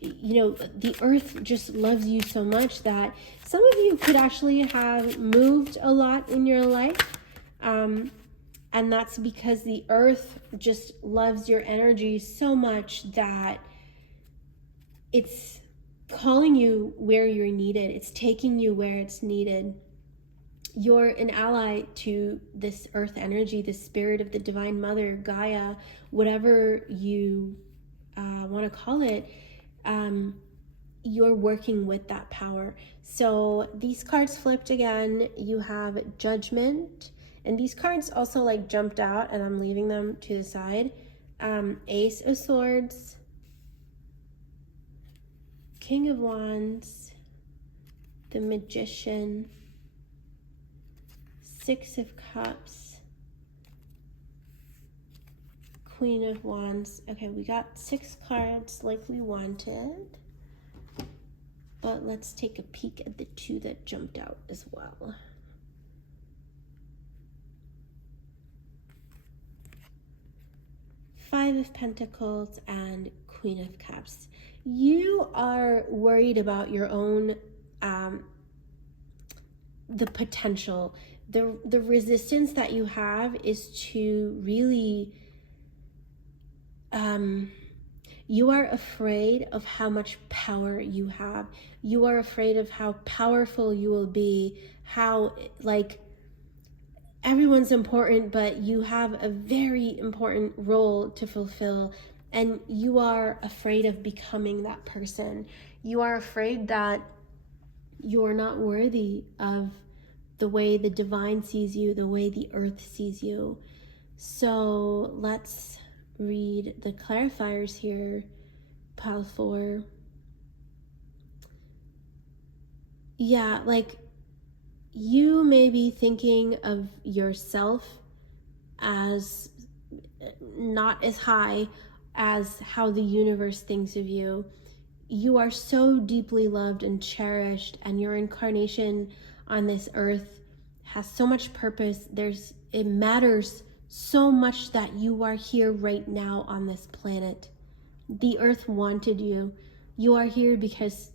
you know, the earth just loves you so much that some of you could actually have moved a lot in your life. And that's because the earth just loves your energy so much that it's calling you where you're needed. It's taking you where it's needed. You're an ally to this earth energy, the spirit of the Divine Mother, Gaia, whatever you want to call it. You're working with that power. So these cards flipped again. You have Judgment. And these cards also like jumped out, and I'm leaving them to the side. Ace of Swords, King of Wands, the Magician, Six of Cups, Queen of Wands. Okay, we got 6 cards like we wanted. But let's take a peek at the 2 that jumped out as well. Five of Pentacles and Queen of Cups. You are worried about your own, the potential. The resistance that you have is to really, you are afraid of how much power you have. You are afraid of how powerful you will be, how like everyone's important, but you have a very important role to fulfill, and you are afraid of becoming that person. You are afraid that you are not worthy of the way the divine sees you, the way the earth sees you. So let's read the clarifiers here. Pile 4. Yeah, like you may be thinking of yourself as not as high as how the universe thinks of you. You are so deeply loved and cherished, and your incarnation on this earth has so much purpose. It matters so much that you are here right now on this planet. The earth wanted you. You are here because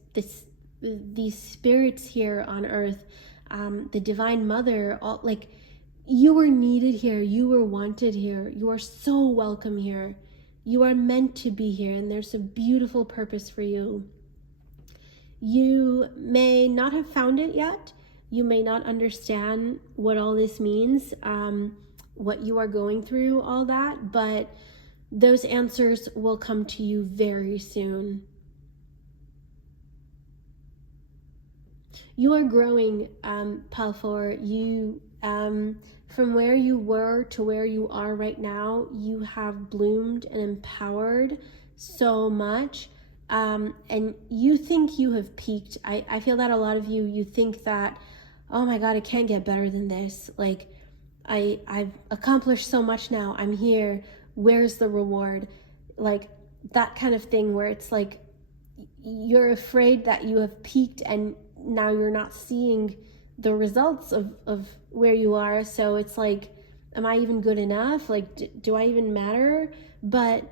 these spirits here on earth, the Divine Mother, all, like, you were needed here. You were wanted here. You are so welcome here. You are meant to be here, and there's a beautiful purpose for you. You may not have found it yet. You may not understand what all this means, what you are going through, all that, but those answers will come to you very soon. You are growing, Pile 4. You, from where you were to where you are right now, you have bloomed and empowered so much. And you think you have peaked. I feel that a lot of you think that, oh my God, it can't get better than this. Like, I've accomplished so much now. I'm here. Where's the reward? Like that kind of thing where it's like you're afraid that you have peaked and now you're not seeing the results of where you are. So it's like, am I even good enough? Like, do I even matter? But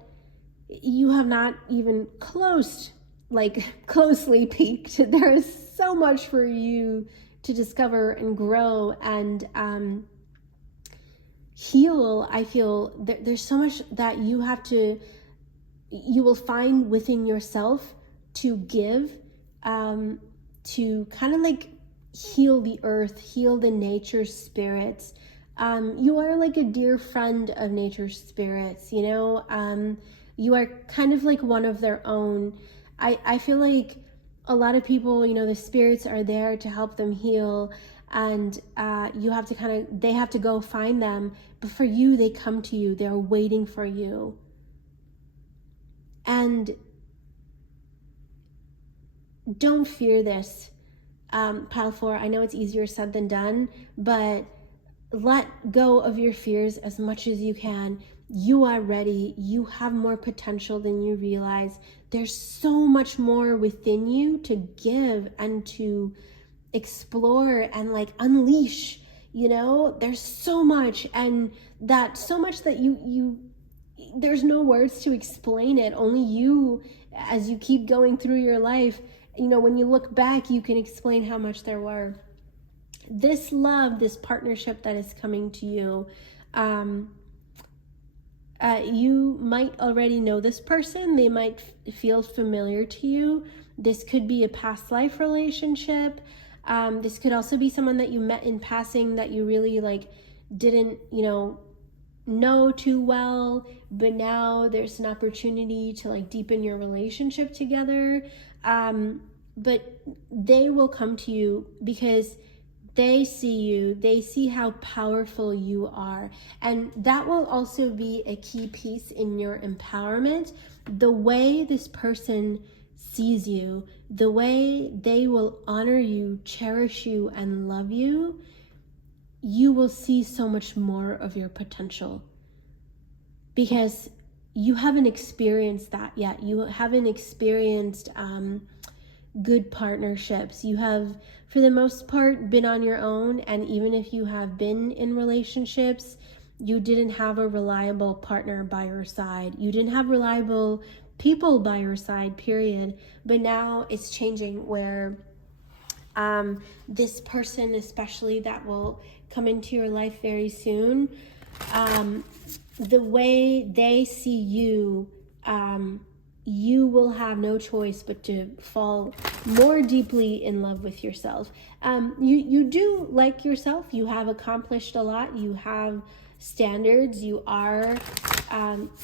you have not even closely peaked. There is so much for you to discover and grow and heal. I feel there's so much that you will find within yourself to give, to kind of like heal the earth, heal the nature spirits. You are like a dear friend of nature spirits, you know. You are kind of like one of their own. I feel like a lot of people, you know, the spirits are there to help them heal, and they have to go find them. But for you, they come to you. They're waiting for you. And don't fear this, Pile 4. I know it's easier said than done, but let go of your fears as much as you can. You are ready. You have more potential than you realize. There's so much more within you to give and to explore and like unleash, you know. There's so much, and that so much that you there's no words to explain it. Only you, as you keep going through your life, you know, when you look back, you can explain how much there were. This love, this partnership that is coming to you, you might already know this person. They might feel familiar to you. This could be a past life relationship. This could also be someone that you met in passing that you really like didn't, you know too well, but now there's an opportunity to like deepen your relationship together. But they will come to you because they see you, they see how powerful you are. And that will also be a key piece in your empowerment. The way this person sees you, the way they will honor you, cherish you, and love you, you will see so much more of your potential. Because you haven't experienced that yet. You haven't experienced good partnerships. You have, for the most part, been on your own, and even if you have been in relationships, you didn't have a reliable partner by your side. You didn't have reliable people by your side, period. But now it's changing where this person, especially that will come into your life very soon, the way they see you, you will have no choice but to fall more deeply in love with yourself. You do like yourself. You have accomplished a lot. You have standards. You are,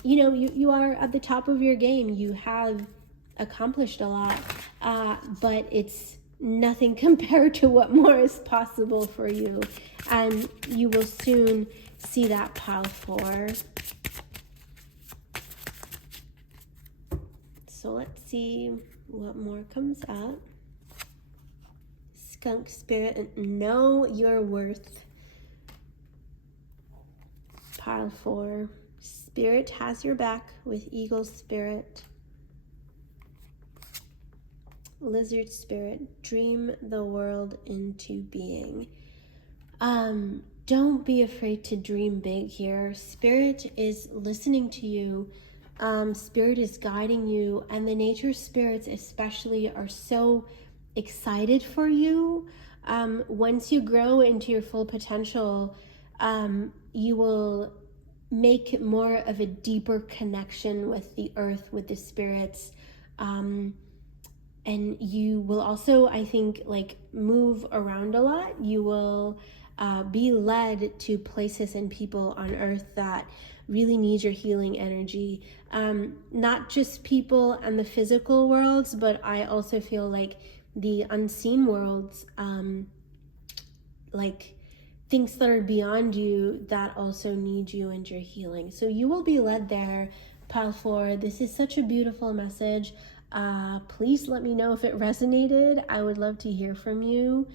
you are at the top of your game. You have accomplished a lot, but it's nothing compared to what more is possible for you. And you will soon see that, Pile 4. So let's see what more comes up. Skunk spirit, know your worth. Pile 4. Spirit has your back with eagle spirit. Lizard spirit, dream the world into being. Don't be afraid to dream big here. Spirit is listening to you. Spirit is guiding you, and the nature spirits especially are so excited for you. Once you grow into your full potential, you will make more of a deeper connection with the earth, with the spirits. And you will also, I think, like move around a lot. You will be led to places and people on earth that really need your healing energy. Not just people and the physical worlds, but I also feel like the unseen worlds, like things that are beyond you that also need you and your healing. So you will be led there, Pile 4. This is such a beautiful message. Please let me know if it resonated. I would love to hear from you.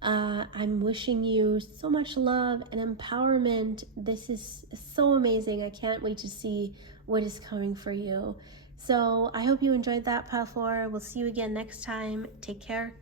I'm wishing you so much love and empowerment. This is so amazing. I can't wait to see what is coming for you. So I hope you enjoyed that, Pile 4. We'll see you again next time. Take care.